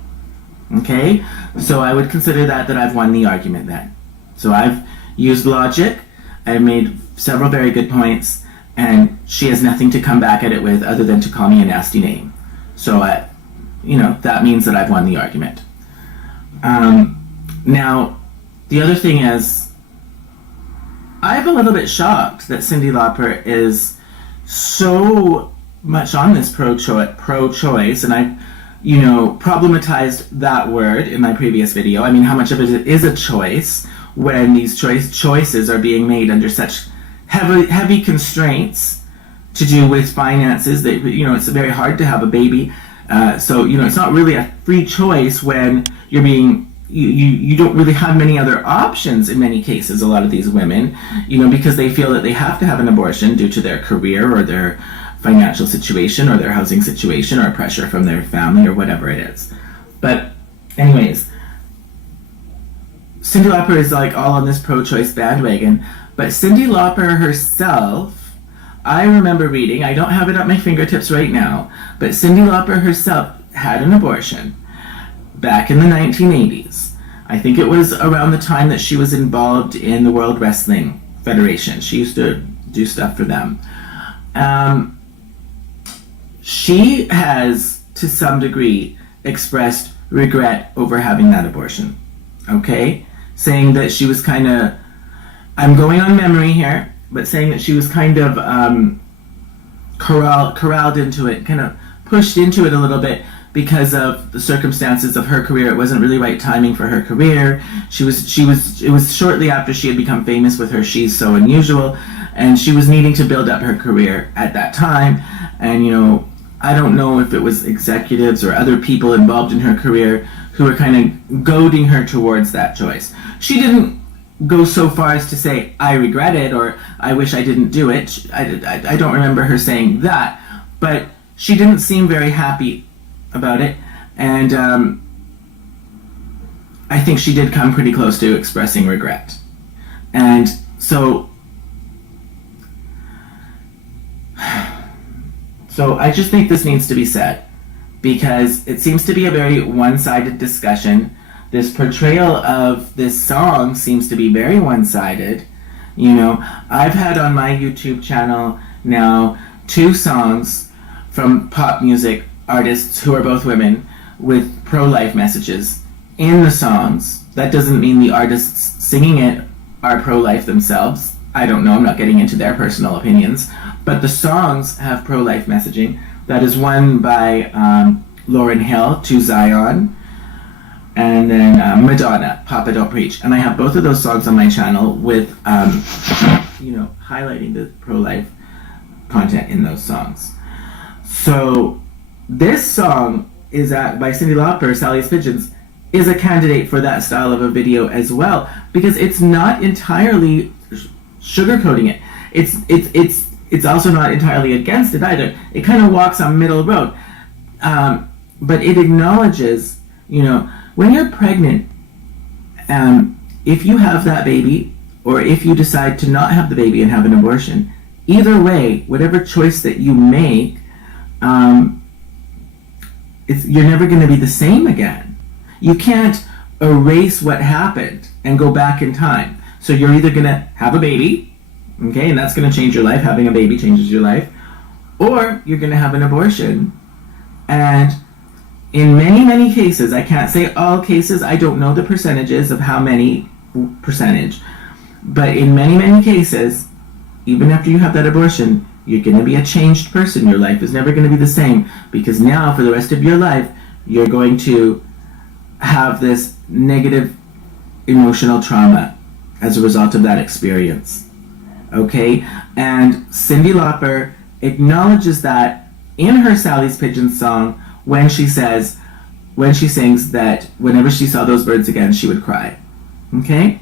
Okay, so I would consider that I've won the argument then. So I've used logic, I've made several very good points, and she has nothing to come back at it with other than to call me a nasty name. So, that means that I've won the argument. Now, the other thing is, I'm a little bit shocked that Cyndi Lauper is so much on this pro-choice, and I've, problematized that word in my previous video. I mean, how much of it is a choice when these choices are being made under such heavy constraints to do with finances that, it's very hard to have a baby. So, it's not really a free choice when you're being, you don't really have many other options in many cases, a lot of these women, because they feel that they have to have an abortion due to their career or their financial situation or their housing situation or pressure from their family or whatever it is. But anyways, Cyndi Lauper is like all on this pro-choice bandwagon, but Cyndi Lauper herself, I remember reading, I don't have it at my fingertips right now, but Cyndi Lauper herself had an abortion back in the 1980s. I think it was around the time that she was involved in the World Wrestling Federation. She used to do stuff for them. She has, to some degree, expressed regret over having that abortion. Okay? Saying that she was kind of, I'm going on memory here, but saying that she was kind of corralled into it, kind of pushed into it a little bit because of the circumstances of her career. It wasn't really right timing for her career. It was shortly after she had become famous with her She's So Unusual, and she was needing to build up her career at that time. And, you know, I don't know if it was executives or other people involved in her career who were kind of goading her towards that choice. She didn't go so far as to say, I regret it, or I wish I didn't do it. I don't remember her saying that, but she didn't seem very happy about it, and I think she did come pretty close to expressing regret. And so I just think this needs to be said, because it seems to be a very one-sided discussion. This portrayal of this song seems to be very one-sided. You know, I've had on my YouTube channel now 2 songs from pop music artists who are both women with pro-life messages in the songs. That doesn't mean the artists singing it are pro-life themselves. I don't know, I'm not getting into their personal opinions. But the songs have pro-life messaging. That is one by Lauryn Hill, To Zion, and then Madonna, Papa Don't Preach. And I have both of those songs on my channel with, you know, highlighting the pro-life content in those songs. So this song is by Cyndi Lauper, Sally's Pigeons, is a candidate for that style of a video as well, because it's not entirely sugarcoating it. It's also not entirely against it either. It kind of walks on middle road, but it acknowledges, you know, when you're pregnant, if you have that baby, or if you decide to not have the baby and have an abortion, either way, whatever choice that you make, you're never going to be the same again. You can't erase what happened and go back in time. So you're either going to have a baby, okay, and that's going to change your life. Having a baby changes your life. Or you're going to have an abortion. And in many, many cases, I can't say all cases, I don't know the percentages of how many percentage, but in many, many cases, even after you have that abortion, you're going to be a changed person. Your life is never going to be the same, because now for the rest of your life, you're going to have this negative emotional trauma as a result of that experience. Okay? And Cyndi Lauper acknowledges that in her Sally's Pigeons song when she sings that whenever she saw those birds again, she would cry. Okay?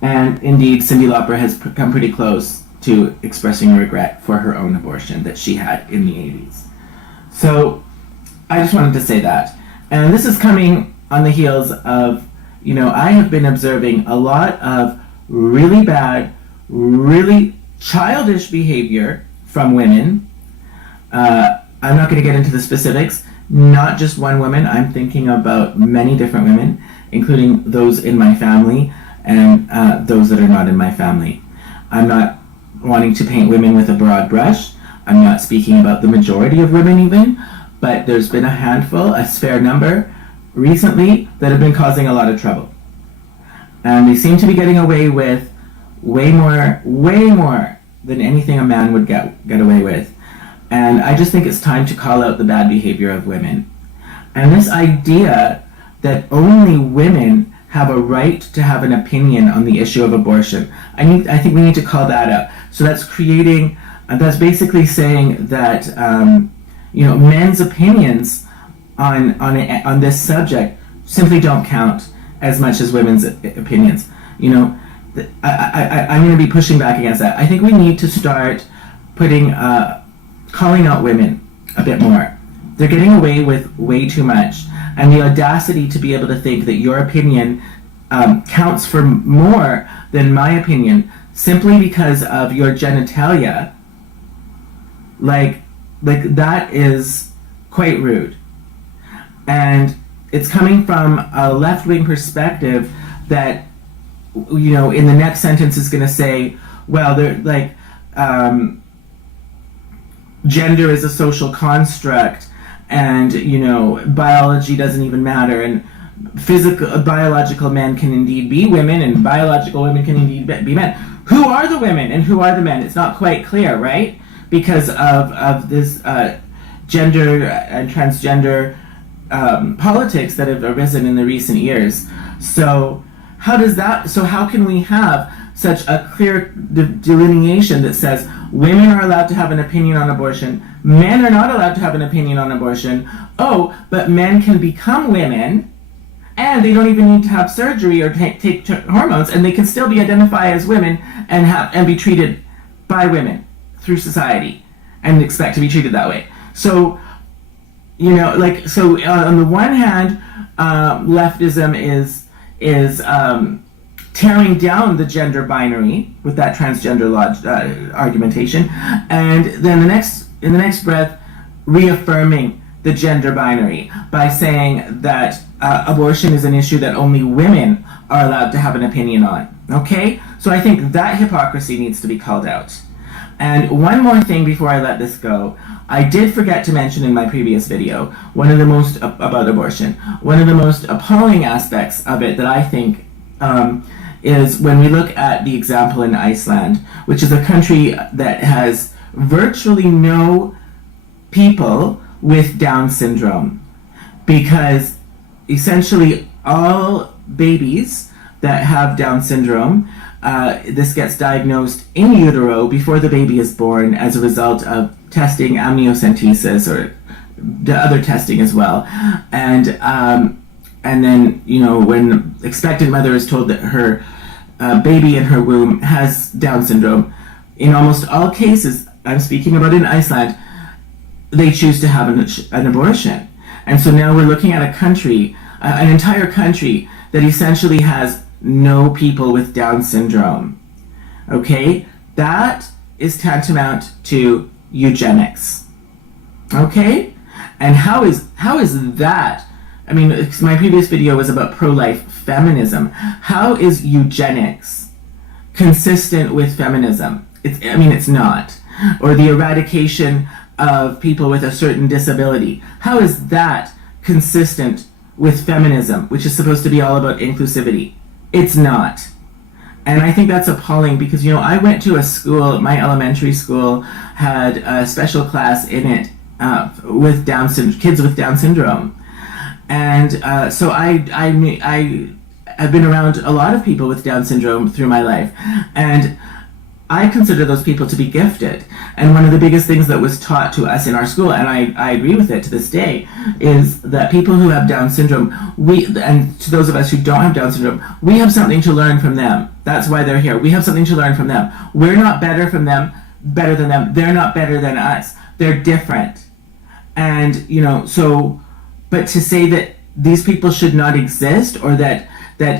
And indeed, Cyndi Lauper has come pretty close to expressing regret for her own abortion that she had in the 80s. So I just wanted to say that. And this is coming on the heels of, you know, I have been observing a lot of really bad, really childish behavior from women. I'm not going to get into the specifics. Not just one woman. I'm thinking about many different women, including those in my family and those that are not in my family. I'm not wanting to paint women with a broad brush. I'm not speaking about the majority of women even, but there's been a handful, a fair number, recently that have been causing a lot of trouble. And they seem to be getting away with way more than anything a man would get away with. And I just think it's time to call out the bad behavior of women. And this idea that only women have a right to have an opinion on the issue of abortion, I think we need to call that out. So that's basically saying that you know, men's opinions on this subject simply don't count as much as women's opinions. You know, I'm going to be pushing back against that. I think we need to start putting calling out women a bit more. They're getting away with way too much. And the audacity to be able to think that your opinion counts for more than my opinion simply because of your genitalia, like that is quite rude. And it's coming from a left-wing perspective that, you know, in the next sentence is going to say, well, they're like, gender is a social construct, and, you know, biology doesn't even matter, and biological men can indeed be women, and biological women can indeed be men. Who are the women and who are the men? It's not quite clear, right? Because of this gender and transgender politics that have arisen in the recent years. So how can we have such a clear delineation that says women are allowed to have an opinion on abortion, men are not allowed to have an opinion on abortion, oh, but men can become women, and they don't even need to have surgery or take hormones, and they can still be identified as women and be treated by women through society and expect to be treated that way. So, you know, like, so on the one hand, leftism is tearing down the gender binary with that transgender argumentation, and then in the next breath, reaffirming the gender binary by saying that abortion is an issue that only women are allowed to have an opinion on. Okay? So I think that hypocrisy needs to be called out. And one more thing before I let this go. I did forget to mention in my previous video, about abortion, one of the most appalling aspects of it that I think is when we look at the example in Iceland, which is a country that has virtually no people with Down syndrome, because essentially all babies that have Down syndrome, this gets diagnosed in utero before the baby is born as a result of testing amniocentesis or the other testing as well, and then, you know, when expectant mother is told that her baby in her womb has Down syndrome, in almost all cases, I'm speaking about in Iceland, they choose to have an abortion. And so now we're looking at a country, an entire country, that essentially has no people with Down syndrome. Okay? That is tantamount to eugenics. Okay? And how is that? I mean, my previous video was about pro-life feminism. How is eugenics consistent with feminism? It's not. Or the eradication of people with a certain disability. How is that consistent with feminism, which is supposed to be all about inclusivity? It's not. And I think that's appalling because, you know, I went to a school, my elementary school had a special class in it with kids with Down syndrome. And so I have been around a lot of people with Down syndrome through my life. And I consider those people to be gifted. And one of the biggest things that was taught to us in our school, and I agree with it to this day, is that people who have Down syndrome, and to those of us who don't have Down syndrome, we have something to learn from them. That's why they're here. We have something to learn from them. We're not better than them. They're not better than us. They're different. And, you know, so, but to say that these people should not exist, or that,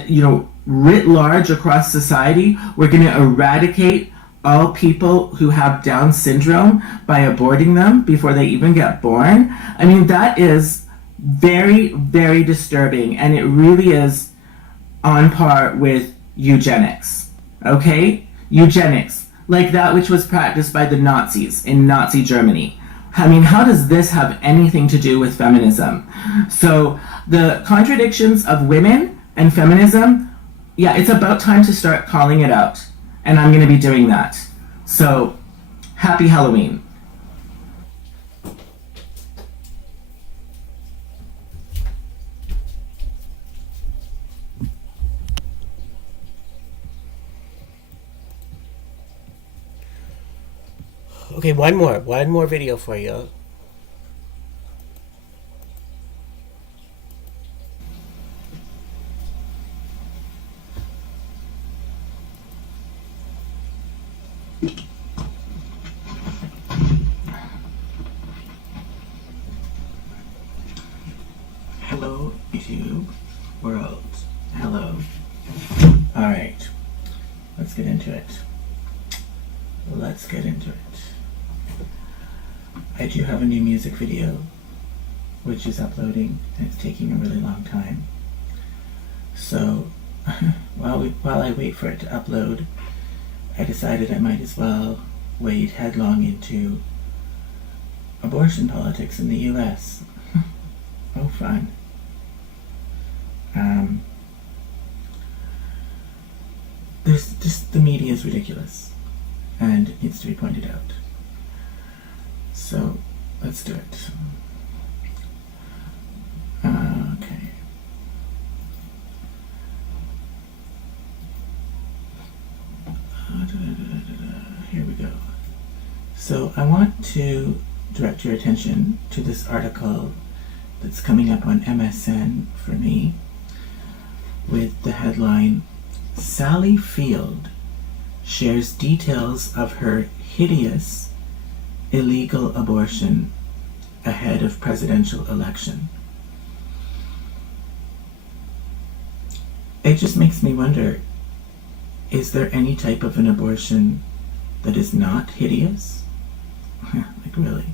you know, writ large across society, we're going to eradicate all people who have Down syndrome by aborting them before they even get born. I mean, that is very, very disturbing, and it really is on par with eugenics. Okay? Eugenics, like that which was practiced by the Nazis in Nazi Germany. I mean, how does this have anything to do with feminism? So the contradictions of women and feminism, yeah, it's about time to start calling it out. And I'm going to be doing that. So, happy Halloween. Okay, one more video for you. get into it. Let's get into it. I do have a new music video, which is uploading, and it's taking a really long time. So, while I wait for it to upload, I decided I might as well wade headlong into abortion politics in the U.S. Oh, fun. There's just, the media is ridiculous, and it needs to be pointed out. So, let's do it. Okay. Here we go. So I want to direct your attention to this article that's coming up on MSN for me with the headline, Sally Field shares details of her hideous illegal abortion ahead of presidential election. It just makes me wonder, is there any type of an abortion that is not hideous? Like, really?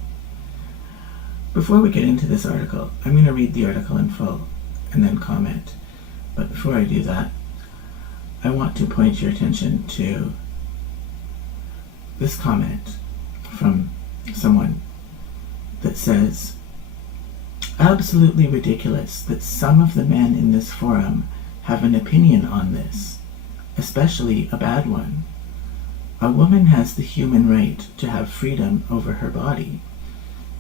Before we get into this article, I'm going to read the article in full and then comment. But before I do that, I want to point your attention to this comment from someone that says, absolutely ridiculous that some of the men in this forum have an opinion on this, especially a bad one. A woman has the human right to have freedom over her body.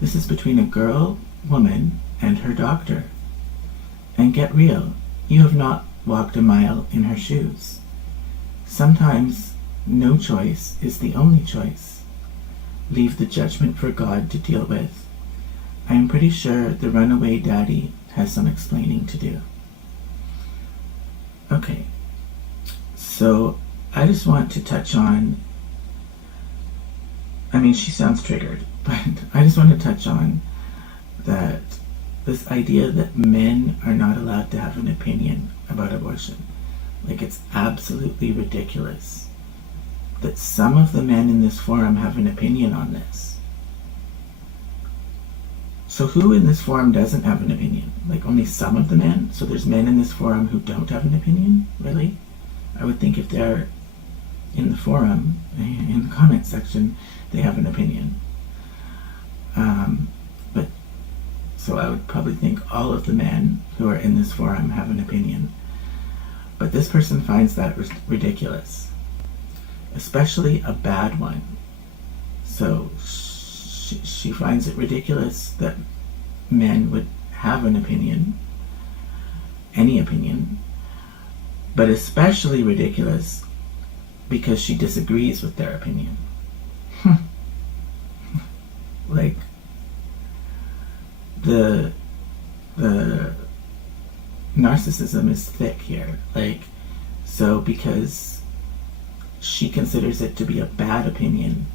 This is between a girl, woman, and her doctor. And get real, you have not walked a mile in her shoes. Sometimes no choice is the only choice. Leave the judgment for God to deal with. I am pretty sure the runaway daddy has some explaining to do. Okay, so I just want to touch on, I mean, she sounds triggered, but I just want to touch on that this idea that men are not allowed to have an opinion about abortion. Like, it's absolutely ridiculous that some of the men in this forum have an opinion on this. So who in this forum doesn't have an opinion? Like, only some of the men? So there's men in this forum who don't have an opinion? Really? I would think if they're in the forum, in the comment section, they have an opinion. But so I would probably think all of the men who are in this forum have an opinion. But this person finds that ridiculous, especially a bad one. So she finds it ridiculous that men would have an opinion, any opinion, but especially ridiculous because she disagrees with their opinion. Like, the narcissism is thick here. Like, so because she considers it to be a bad opinion,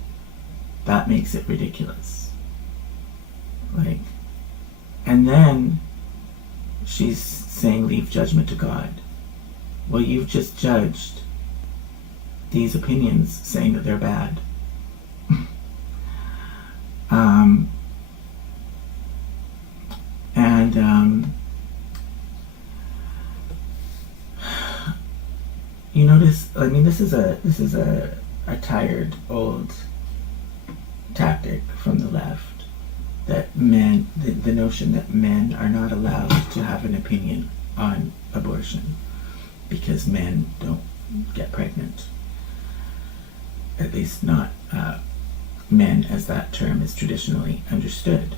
that makes it ridiculous. Like, and then she's saying leave judgment to God. Well, you've just judged these opinions saying that they're bad. You notice, I mean, this is a tired old tactic from the left, that men, the notion that men are not allowed to have an opinion on abortion because men don't get pregnant. At least not men as that term is traditionally understood.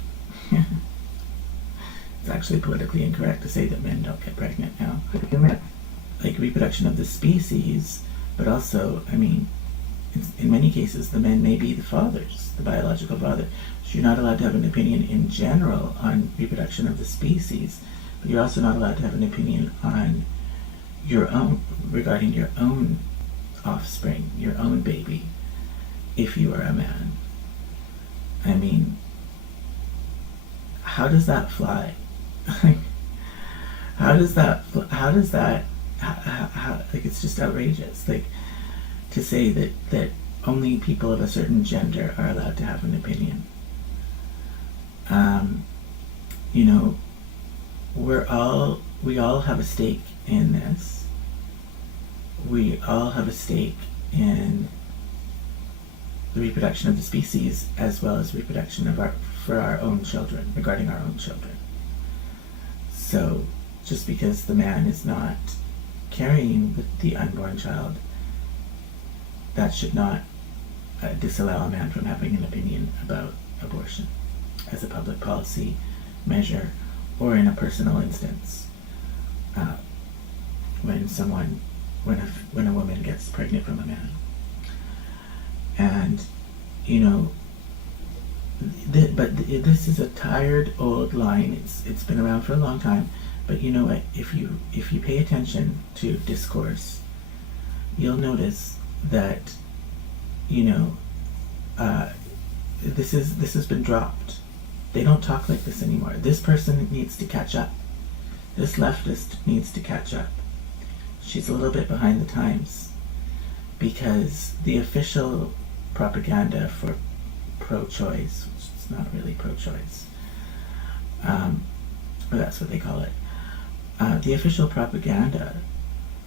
It's actually politically incorrect to say that men don't get pregnant now. Like, reproduction of the species, but also, I mean, in many cases, the men may be the fathers, the biological father. So you're not allowed to have an opinion in general on reproduction of the species, but you're also not allowed to have an opinion on your own, regarding your own offspring, your own baby, if you are a man. I mean, how does that fly? How does that, like, it's just outrageous. Like, to say that only people of a certain gender are allowed to have an opinion. You know, we all have a stake in this. We all have a stake in the reproduction of the species, as well as reproduction for our own children, regarding our own children. So just because the man is not carrying the unborn child, that should not disallow a man from having an opinion about abortion as a public policy measure, or in a personal instance, when a woman gets pregnant from a man. And you know, this is a tired old line. It's been around for a long time. But you know what? If you pay attention to discourse, you'll notice that, you know, this has been dropped. They don't talk like this anymore. This person needs to catch up. This leftist needs to catch up. She's a little bit behind the times, because the official propaganda for pro-choice, which is not really pro-choice, but that's what they call it. The official propaganda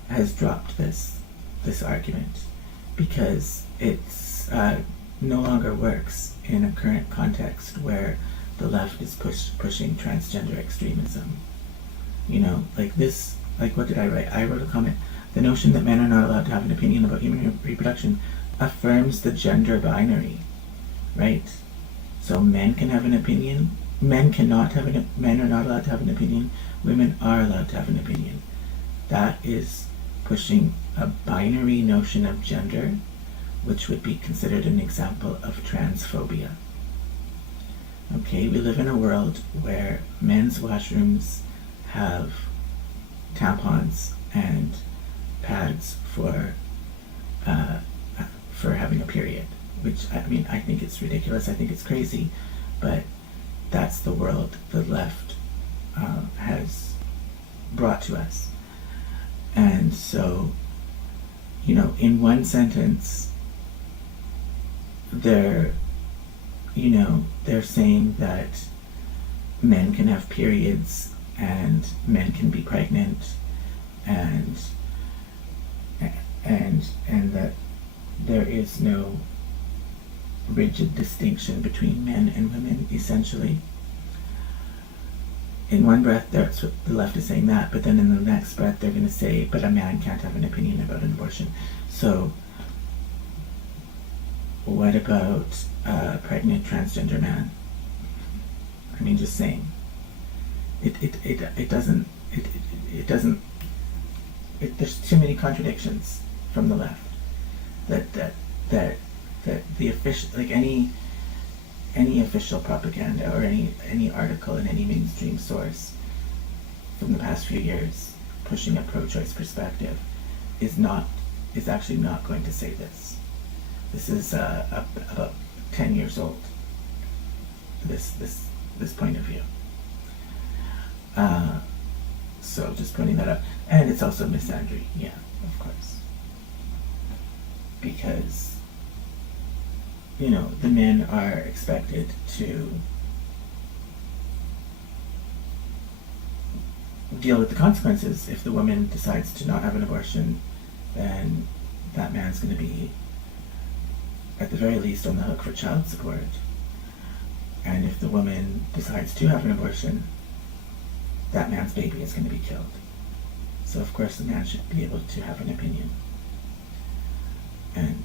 has dropped this argument, because it's no longer works in a current context where the left is pushing transgender extremism. You know, what did I write? I wrote a comment. The notion that men are not allowed to have an opinion about human reproduction affirms the gender binary, right? So men can have an opinion. Men are not allowed to have an opinion. Women are allowed to have an opinion. That is pushing a binary notion of gender, which would be considered an example of transphobia. Okay, we live in a world where men's washrooms have tampons and pads for having a period, which, I mean, I think it's ridiculous. I think it's crazy, but that's the world the left has brought to us. And so, you know, in one sentence, they're saying that men can have periods and men can be pregnant, and that there is no rigid distinction between men and women, essentially. In one breath, that's what the left is saying that, but then in the next breath, they're going to say, but a man can't have an opinion about an abortion. So, what about a pregnant transgender man? I mean, just saying. It doesn't. There's too many contradictions from the left. That the official, like any official propaganda or any article in any mainstream source from the past few years pushing a pro-choice perspective is actually not going to say this. This is about 10 years old. This point of view. So just pointing that out, and it's also misandry, yeah, of course, because, you know, the men are expected to deal with the consequences. If the woman decides to not have an abortion, then that man's going to be, at the very least, on the hook for child support. And if the woman decides to have an abortion, that man's baby is going to be killed. So of course the man should be able to have an opinion. And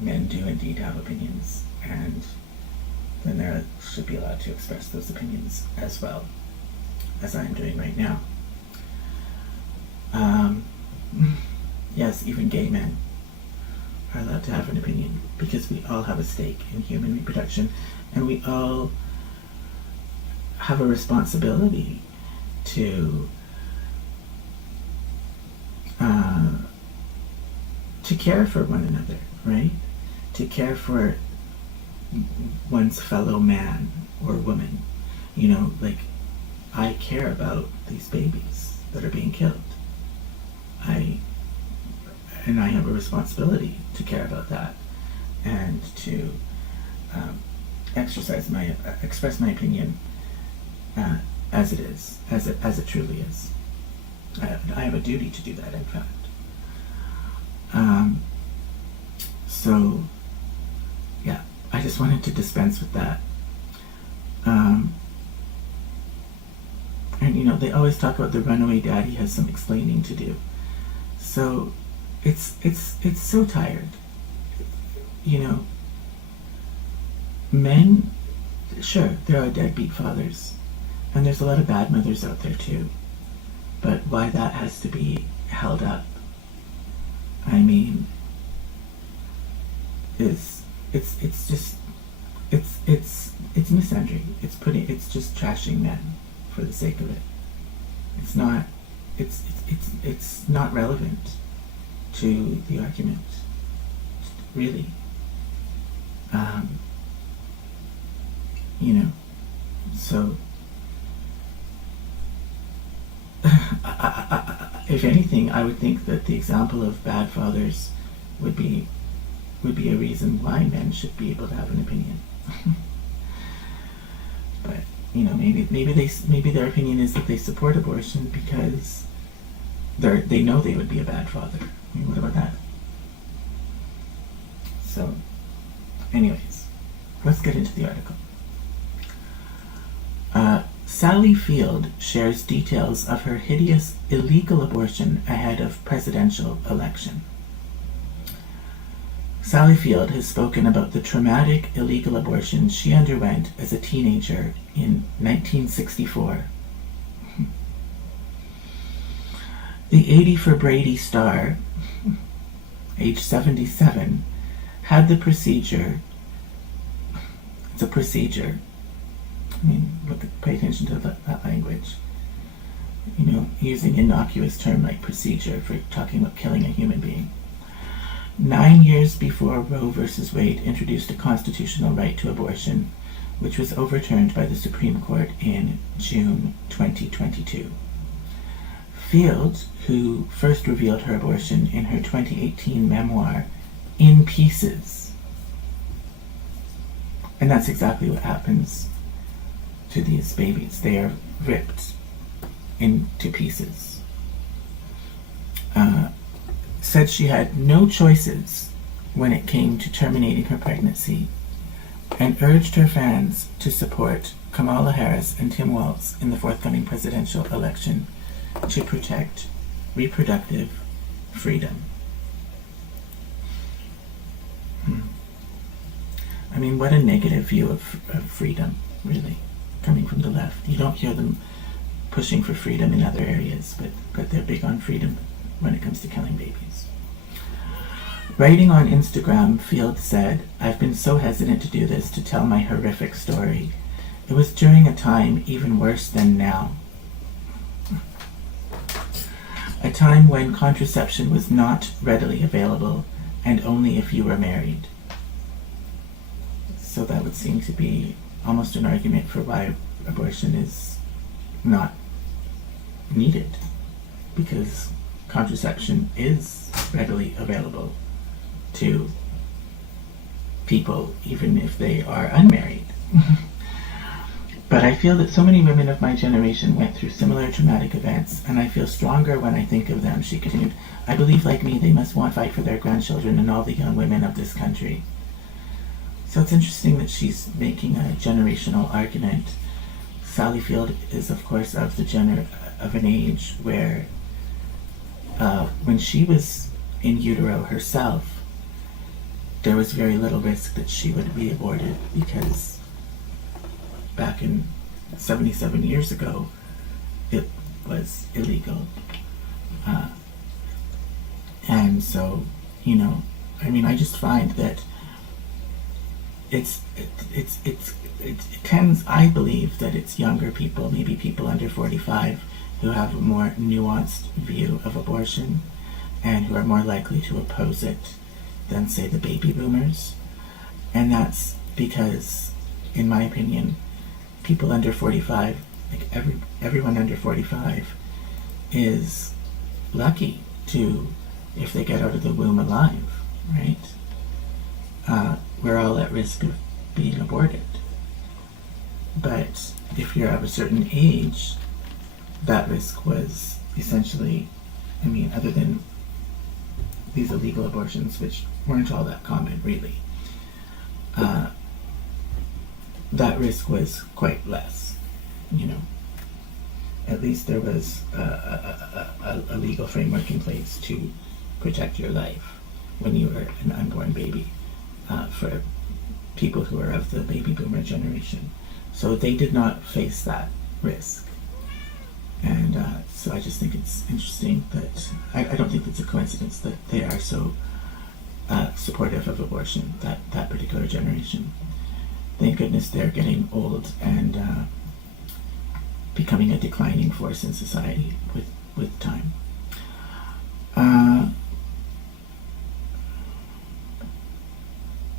men do indeed have opinions, and then they should be allowed to express those opinions as well, as I am doing right now. Yes, even gay men are allowed to have an opinion, because we all have a stake in human reproduction, and we all have a responsibility to care for one another, right? To care for one's fellow man or woman. You know, like, I care about these babies that are being killed. and I have a responsibility to care about that and to express my opinion as it is, as it truly is. I have a duty to do that, in fact. So, yeah, I just wanted to dispense with that. And they always talk about the runaway daddy has some explaining to do. So, it's so tired. Men, sure, there are deadbeat fathers, and there's a lot of bad mothers out there too. But why that has to be held up, I mean, it's misandry. It's just trashing men for the sake of it. It's not relevant to the argument, really. So if anything, I would think that the example of bad fathers would be a reason why men should be able to have an opinion. But maybe their opinion is that they support abortion because they know they would be a bad father. I mean, what about that? So, anyways, let's get into the article. Sally Field shares details of her hideous illegal abortion ahead of presidential election. Sally Field has spoken about the traumatic illegal abortion she underwent as a teenager in 1964. The 80 for Brady star, age 77, had the procedure. It's a procedure. I mean, pay attention to that language. Using innocuous term like procedure for talking about killing a human being. 9 years before Roe v. Wade introduced a constitutional right to abortion, which was overturned by the Supreme Court in June 2022. Field, who first revealed her abortion in her 2018 memoir, In Pieces. And that's exactly what happens to these babies. They are ripped into pieces. Said she had no choices when it came to terminating her pregnancy, and urged her fans to support Kamala Harris and Tim Walz in the forthcoming presidential election to protect reproductive freedom. I mean, what a negative view of freedom, really, coming from the left. You don't hear them pushing for freedom in other areas, but they're big on freedom when it comes to killing babies. Writing on Instagram, Field said, "I've been so hesitant to do this, to tell my horrific story. It was during a time even worse than now. A time when contraception was not readily available, and only if you were married." So that would seem to be almost an argument for why abortion is not needed, because contraception is readily available to people even if they are unmarried. But I feel that so many women of my generation went through similar traumatic events, and I feel stronger when I think of them, she continued. I believe, like me, they must want to fight for their grandchildren and all the young women of this country. So it's interesting that she's making a generational argument. Sally Field is, of course, of an age where when she was in utero herself, there was very little risk that she would be aborted, because back in 77 years ago, it was illegal. And so, I just find that it tends, I believe that it's younger people, maybe people under 45, who have a more nuanced view of abortion and who are more likely to oppose it than, say, the baby boomers. And that's because, in my opinion, people under 45, like everyone under 45, is lucky to if they get out of the womb alive, right? We're all at risk of being aborted. But if you're of a certain age, that risk was essentially, I mean, other than these illegal abortions, which weren't all that common, really, that risk was quite less, you know. At least there was a legal framework in place to protect your life when you were an unborn baby, for people who are of the baby boomer generation. So they did not face that risk. And so I just think it's interesting that, I don't think it's a coincidence that they are so supportive of abortion, that particular generation. Thank goodness they're getting old and becoming a declining force in society with time.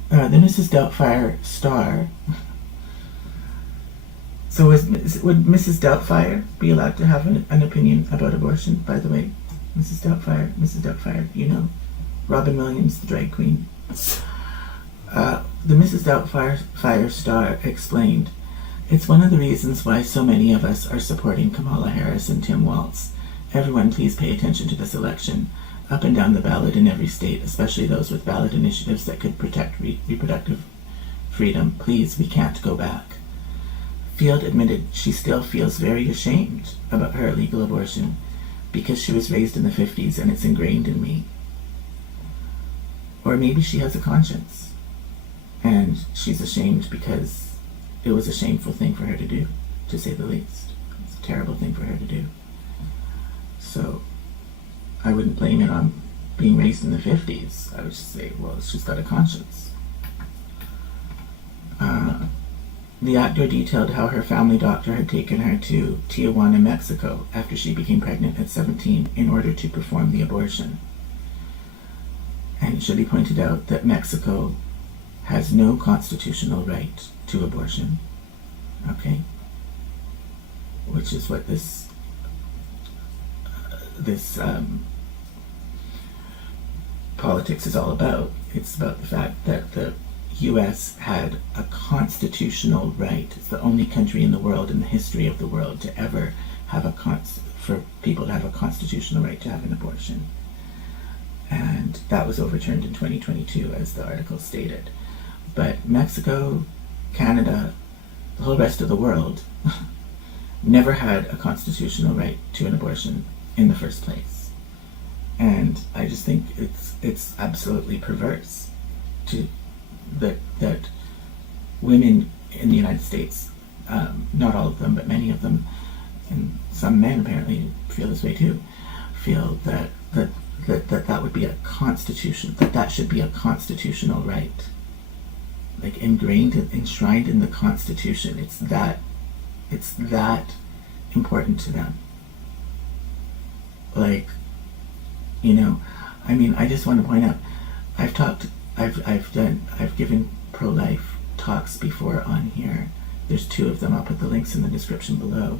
The Mrs. Doubtfire star. So would Mrs. Doubtfire be allowed to have an opinion about abortion, by the way? Mrs. Doubtfire, you know, Robin Williams, the drag queen. The Mrs. Doubtfire star explained, "It's one of the reasons why so many of us are supporting Kamala Harris and Tim Walz. Everyone please pay attention to this election. Up and down the ballot in every state, especially those with ballot initiatives that could protect reproductive freedom. Please, we can't go back." Field admitted she still feels very ashamed about her illegal abortion because she was raised in the 50s and it's ingrained in me. Or maybe she has a conscience and she's ashamed because it was a shameful thing for her to do, to say the least. It's a terrible thing for her to do. So I wouldn't blame it on being raised in the 50s. I would just say, well, she's got a conscience. The actor detailed how her family doctor had taken her to Tijuana, Mexico, after she became pregnant at 17 in order to perform the abortion. And it should be pointed out that Mexico has no constitutional right to abortion, okay? Which is what this politics is all about. It's about the fact that the U.S. had a constitutional right. It's the only country in the world, in the history of the world, to ever have for people to have a constitutional right to have an abortion. And that was overturned in 2022, as the article stated. But Mexico, Canada, the whole rest of the world never had a constitutional right to an abortion in the first place. And I just think it's absolutely perverse that women in the United States, not all of them, but many of them, and some men apparently feel this way too, feel that would be a constitution, that should be a constitutional right, like enshrined in the Constitution. It's that important to them. Like, you know, I mean, I just want to point out, I've given pro-life talks before on here. There's 2 of them. I'll put the links in the description below.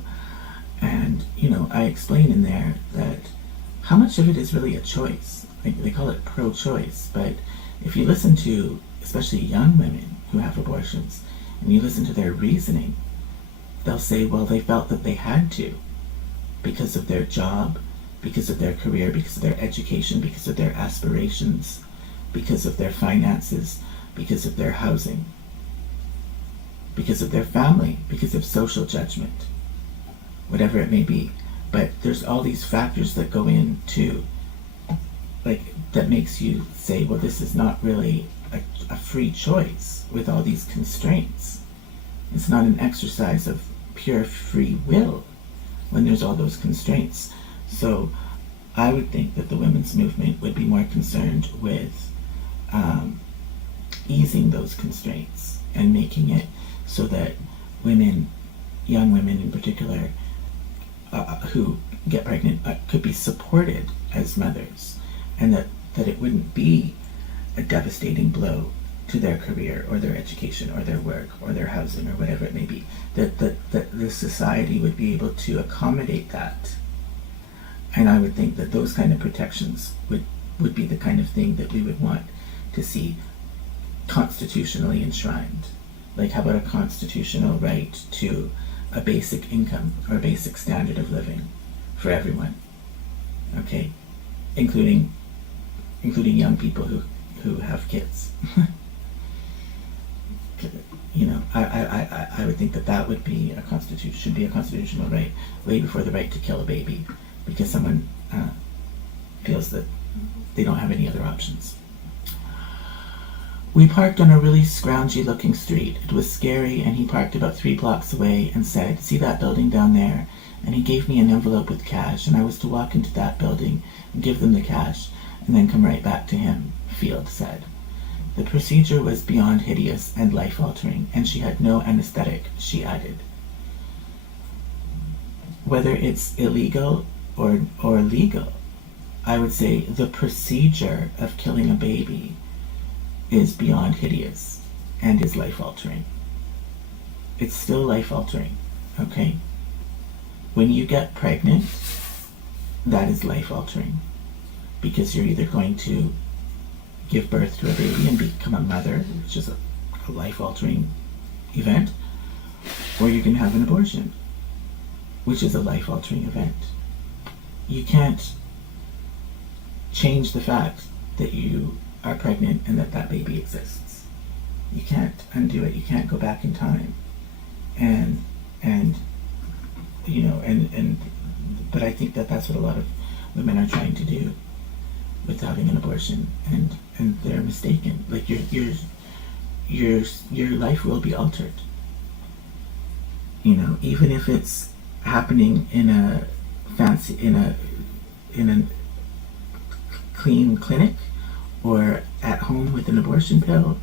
And, you know, I explain in there that how much of it is really a choice. Like, they call it pro-choice, but if you listen to, especially young women who have abortions, and you listen to their reasoning, they'll say, well, they felt that they had to because of their job, because of their career, because of their education, because of their aspirations, because of their finances, because of their housing, because of their family, because of social judgment, whatever it may be. But there's all these factors that go into, like, that makes you say, well, this is not really a free choice with all these constraints. It's not an exercise of pure free will when there's all those constraints. So I would think that the women's movement would be more concerned with easing those constraints and making it so that women, young women in particular, who get pregnant could be supported as mothers, and that it wouldn't be a devastating blow to their career or their education or their work or their housing or whatever it may be, that the society would be able to accommodate that. And I would think that those kind of protections would would be the kind of thing that we would want to see constitutionally enshrined. Like, how about a constitutional right to a basic income or a basic standard of living for everyone? Okay, including young people who have kids. You know, I would think that would be should be a constitutional right, way before the right to kill a baby, because someone feels that they don't have any other options. We parked on a really scroungy looking street. It was scary, and he parked about 3 blocks away and said, "See that building down there?" And he gave me an envelope with cash, and I was to walk into that building and give them the cash, and then come right back to him, Field said. The procedure was beyond hideous and life-altering, and she had no anesthetic, she added. Whether it's illegal or legal, I would say the procedure of killing a baby is beyond hideous and is life-altering. It's still life-altering, okay? When you get pregnant, that is life-altering, because you're either going to give birth to a baby and become a mother, which is a life-altering event, or you can have an abortion, which is a life-altering event. You can't change the fact that you are pregnant and that baby exists. You can't undo it. You can't go back in time. And you know, but I think that's what a lot of women are trying to do with having an abortion, and they're mistaken. Like, your life will be altered. You know, even if it's happening in a clean clinic, or at home with an abortion pill,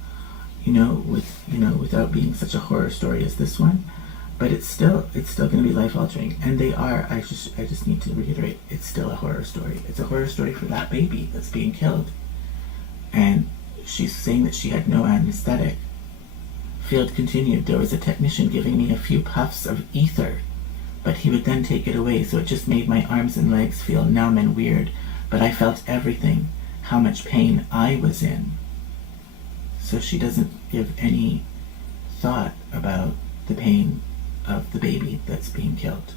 without being such a horror story as this one. But it's still going to be life-altering, and they are. I just need to reiterate, it's still a horror story. It's a horror story for that baby that's being killed. And she's saying that she had no anesthetic. Field continued, "There was a technician giving me a few puffs of ether, but he would then take it away, so it just made my arms and legs feel numb and weird, but I felt everything, how much pain I was in." So she doesn't give any thought about the pain of the baby that's being killed.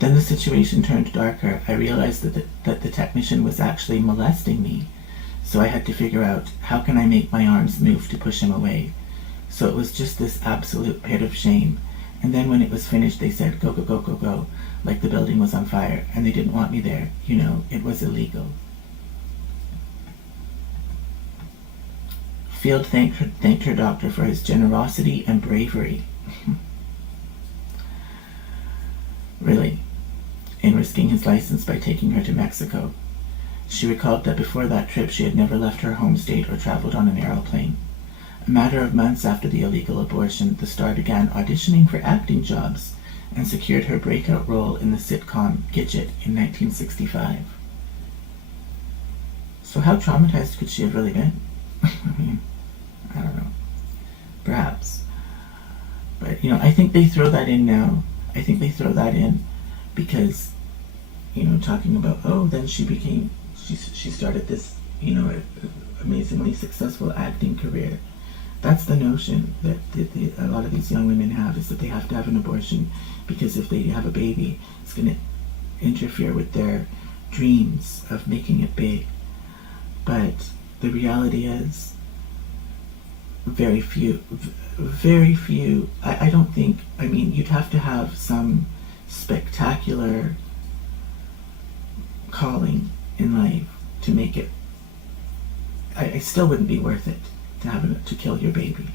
Then the situation turned darker. I realized that the technician was actually molesting me, so I had to figure out, how can I make my arms move to push him away? So it was just this absolute pit of shame. And then when it was finished, they said, "Go, go, go, go, go," like the building was on fire, and they didn't want me there. It was illegal. Field thanked her doctor for his generosity and bravery. Really, in risking his license by taking her to Mexico. She recalled that before that trip she had never left her home state or traveled on an aeroplane. A matter of months after the illegal abortion, the star began auditioning for acting jobs and secured her breakout role in the sitcom Gidget in 1965. So how traumatized could she have really been? I mean, I don't know. Perhaps. But, I think they throw that in now. I think they throw that in because, talking about, then she started this, amazingly successful acting career. That's the notion that a lot of these young women have, is that they have to have an abortion because if they have a baby, it's going to interfere with their dreams of making it big. But the reality is, very few, I don't think, you'd have to have some spectacular calling in life to make it. I still wouldn't be worth it to kill your baby.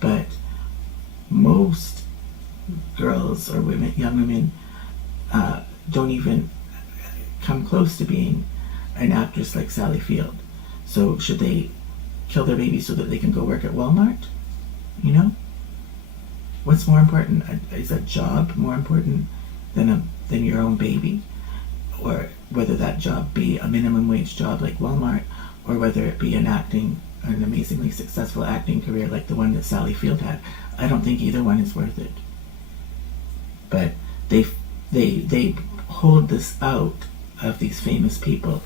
But most girls or young women, don't even come close to being an actress like Sally Field. So should they kill their baby so that they can go work at Walmart? What's more important? Is a job more important than your own baby? Or whether that job be a minimum wage job like Walmart, or whether it be an amazingly successful acting career like the one that Sally Field had. I don't think either one is worth it. But they hold this out of these famous people,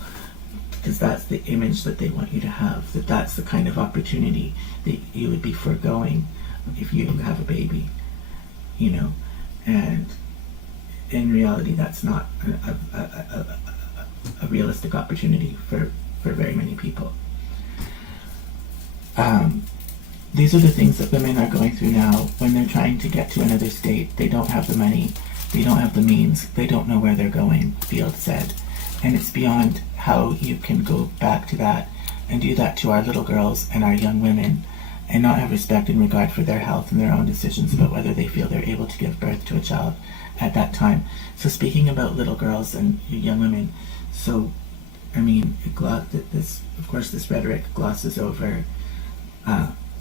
because that's the image that they want you to have, that that's the kind of opportunity that you would be foregoing if you have a baby, you know. And in reality, that's not a realistic opportunity for very many people. These are the things that women are going through now when they're trying to get to another state. They don't have the money, they don't have the means, they don't know where they're going, Field said. And it's beyond how you can go back to that and do that to our little girls and our young women and not have respect and regard for their health and their own decisions about whether they feel they're able to give birth to a child at that time. So speaking about little girls and young women, so I mean, this rhetoric glosses over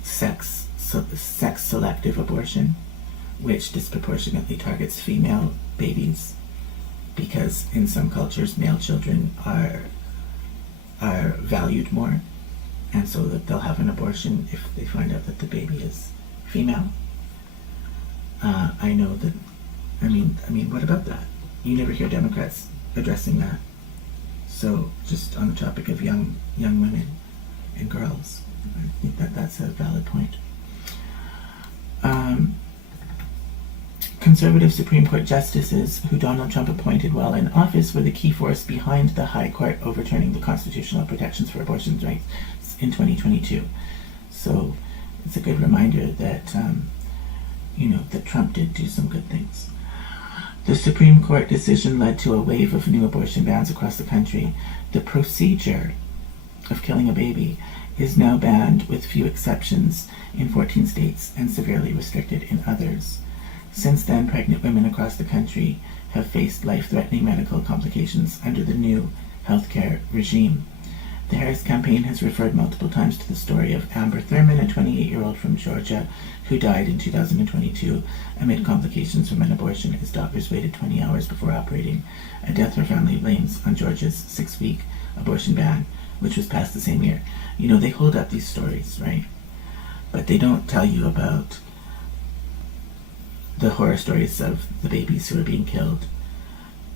sex-selective abortion, which disproportionately targets female babies, because in some cultures male children are valued more, and so that they'll have an abortion if they find out that the baby is female. I know that. I mean, what about that? You never hear Democrats addressing that. So, just on the topic of young women and girls, I think that that's a valid point. Conservative Supreme Court justices who Donald Trump appointed while in office were the key force behind the High Court overturning the constitutional protections for abortion rights in 2022. So, it's a good reminder that, that Trump did do some good things. The Supreme Court decision led to a wave of new abortion bans across the country. The procedure of killing a baby is now banned with few exceptions in 14 states and severely restricted in others. Since then, pregnant women across the country have faced life-threatening medical complications under the new healthcare regime. The Harris campaign has referred multiple times to the story of Amber Thurman, a 28-year-old from Georgia, who died in 2022 amid complications from an abortion as doctors waited 20 hours before operating, a death her family blames on Georgia's 6-week abortion ban, which was passed the same year. You know, they hold up these stories, right? But they don't tell you about the horror stories of the babies who are being killed.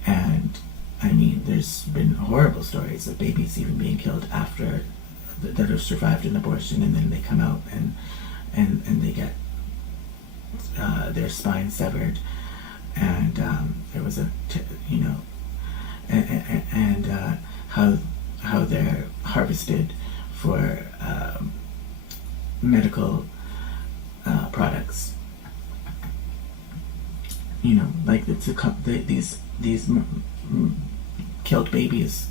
And I mean, there's been horrible stories of babies even being killed after that have survived an abortion, and then they come out and they get their spine severed, and there was how they're harvested for medical products. You know, like these killed babies,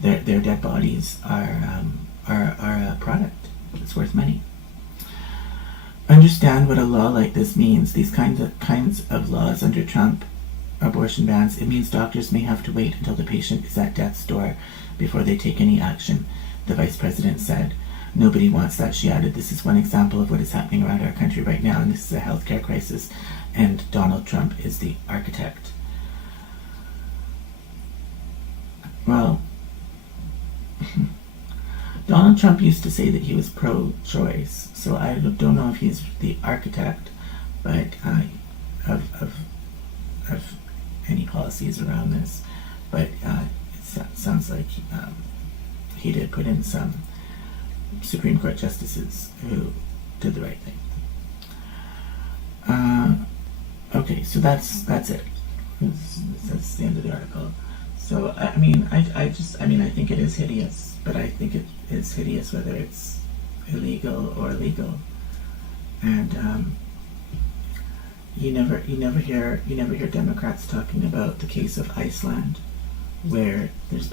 their dead bodies are a product that's worth money. Understand what a law like this means. These kinds of laws under Trump, abortion bans, it means doctors may have to wait until the patient is at death's door before they take any action, the vice president said. Nobody wants that, she added. This is one example of what is happening around our country right now, and this is a healthcare crisis, and Donald Trump is the architect. Well, Donald Trump used to say that he was pro-choice, so I don't know if he's the architect, but of any policies around this. But it sounds like he did put in some Supreme Court justices who did the right thing. Okay, so that's it. That's the end of the article. So I think it is hideous, but I think it is hideous whether it's illegal or legal. And you never hear Democrats talking about the case of Iceland, where there's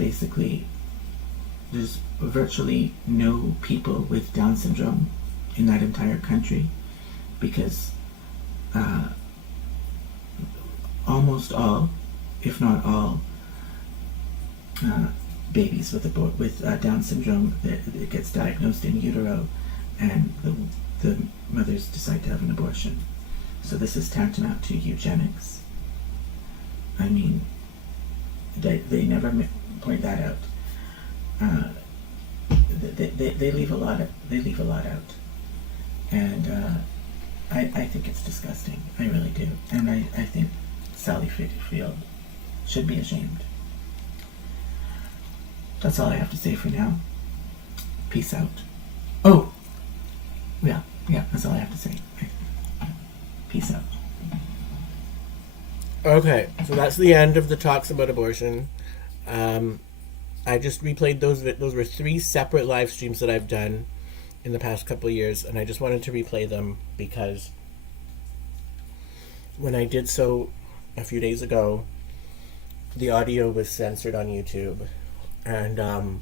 virtually no people with Down syndrome in that entire country, because almost all, if not all, babies with Down syndrome, it gets diagnosed in utero, and the mothers decide to have an abortion. So this is tantamount to eugenics. I mean, they never point that out. They leave a lot out, and I think it's disgusting. I really do, and I think Sally Field should be ashamed. That's all I have to say for now. Peace out. Oh! Yeah, that's all I have to say. Peace out. Okay, so that's the end of the talks about abortion. I just replayed those. Those were 3 separate live streams that I've done in the past couple of years, and I just wanted to replay them because when I did so a few days ago, the audio was censored on YouTube, and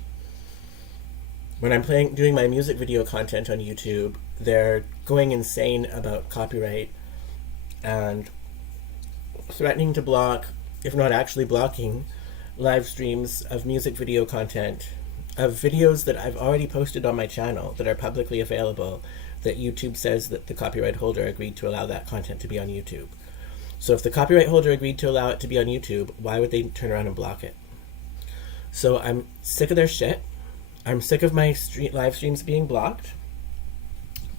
when I'm doing my music video content on YouTube, they're going insane about copyright and threatening to block, if not actually blocking, live streams of music video content, of videos that I've already posted on my channel that are publicly available, that YouTube says that the copyright holder agreed to allow that content to be on YouTube. So if the copyright holder agreed to allow it to be on YouTube, why would they turn around and block it? So I'm sick of their shit. I'm sick of my live streams being blocked.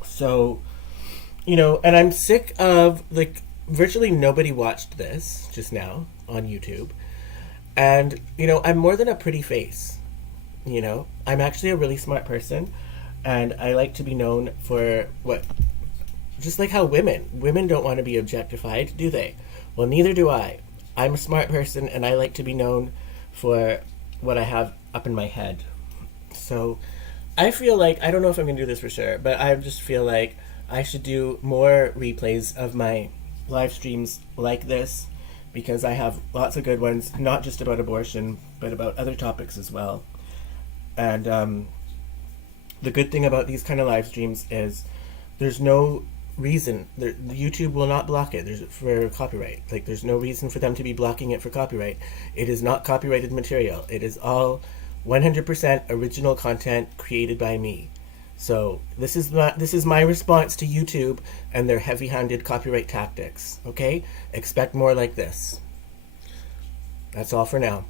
So, and I'm sick of, virtually nobody watched this just now on YouTube. And, I'm more than a pretty face. I'm actually a really smart person. And I like to be known for just like how women don't want to be objectified, do they? Well, neither do I. I'm a smart person, and I like to be known for what I have up in my head. So I feel like, I don't know if I'm going to do this for sure, but I just feel like I should do more replays of my live streams like this, because I have lots of good ones, not just about abortion, but about other topics as well. And the good thing about these kind of live streams is there's no reason, YouTube will not block it for copyright. There's no reason for them to be blocking it for copyright. It is not copyrighted material. It is all 100% original content created by me. So this is my response to YouTube and their heavy-handed copyright tactics. Okay? Expect more like this. That's all for now.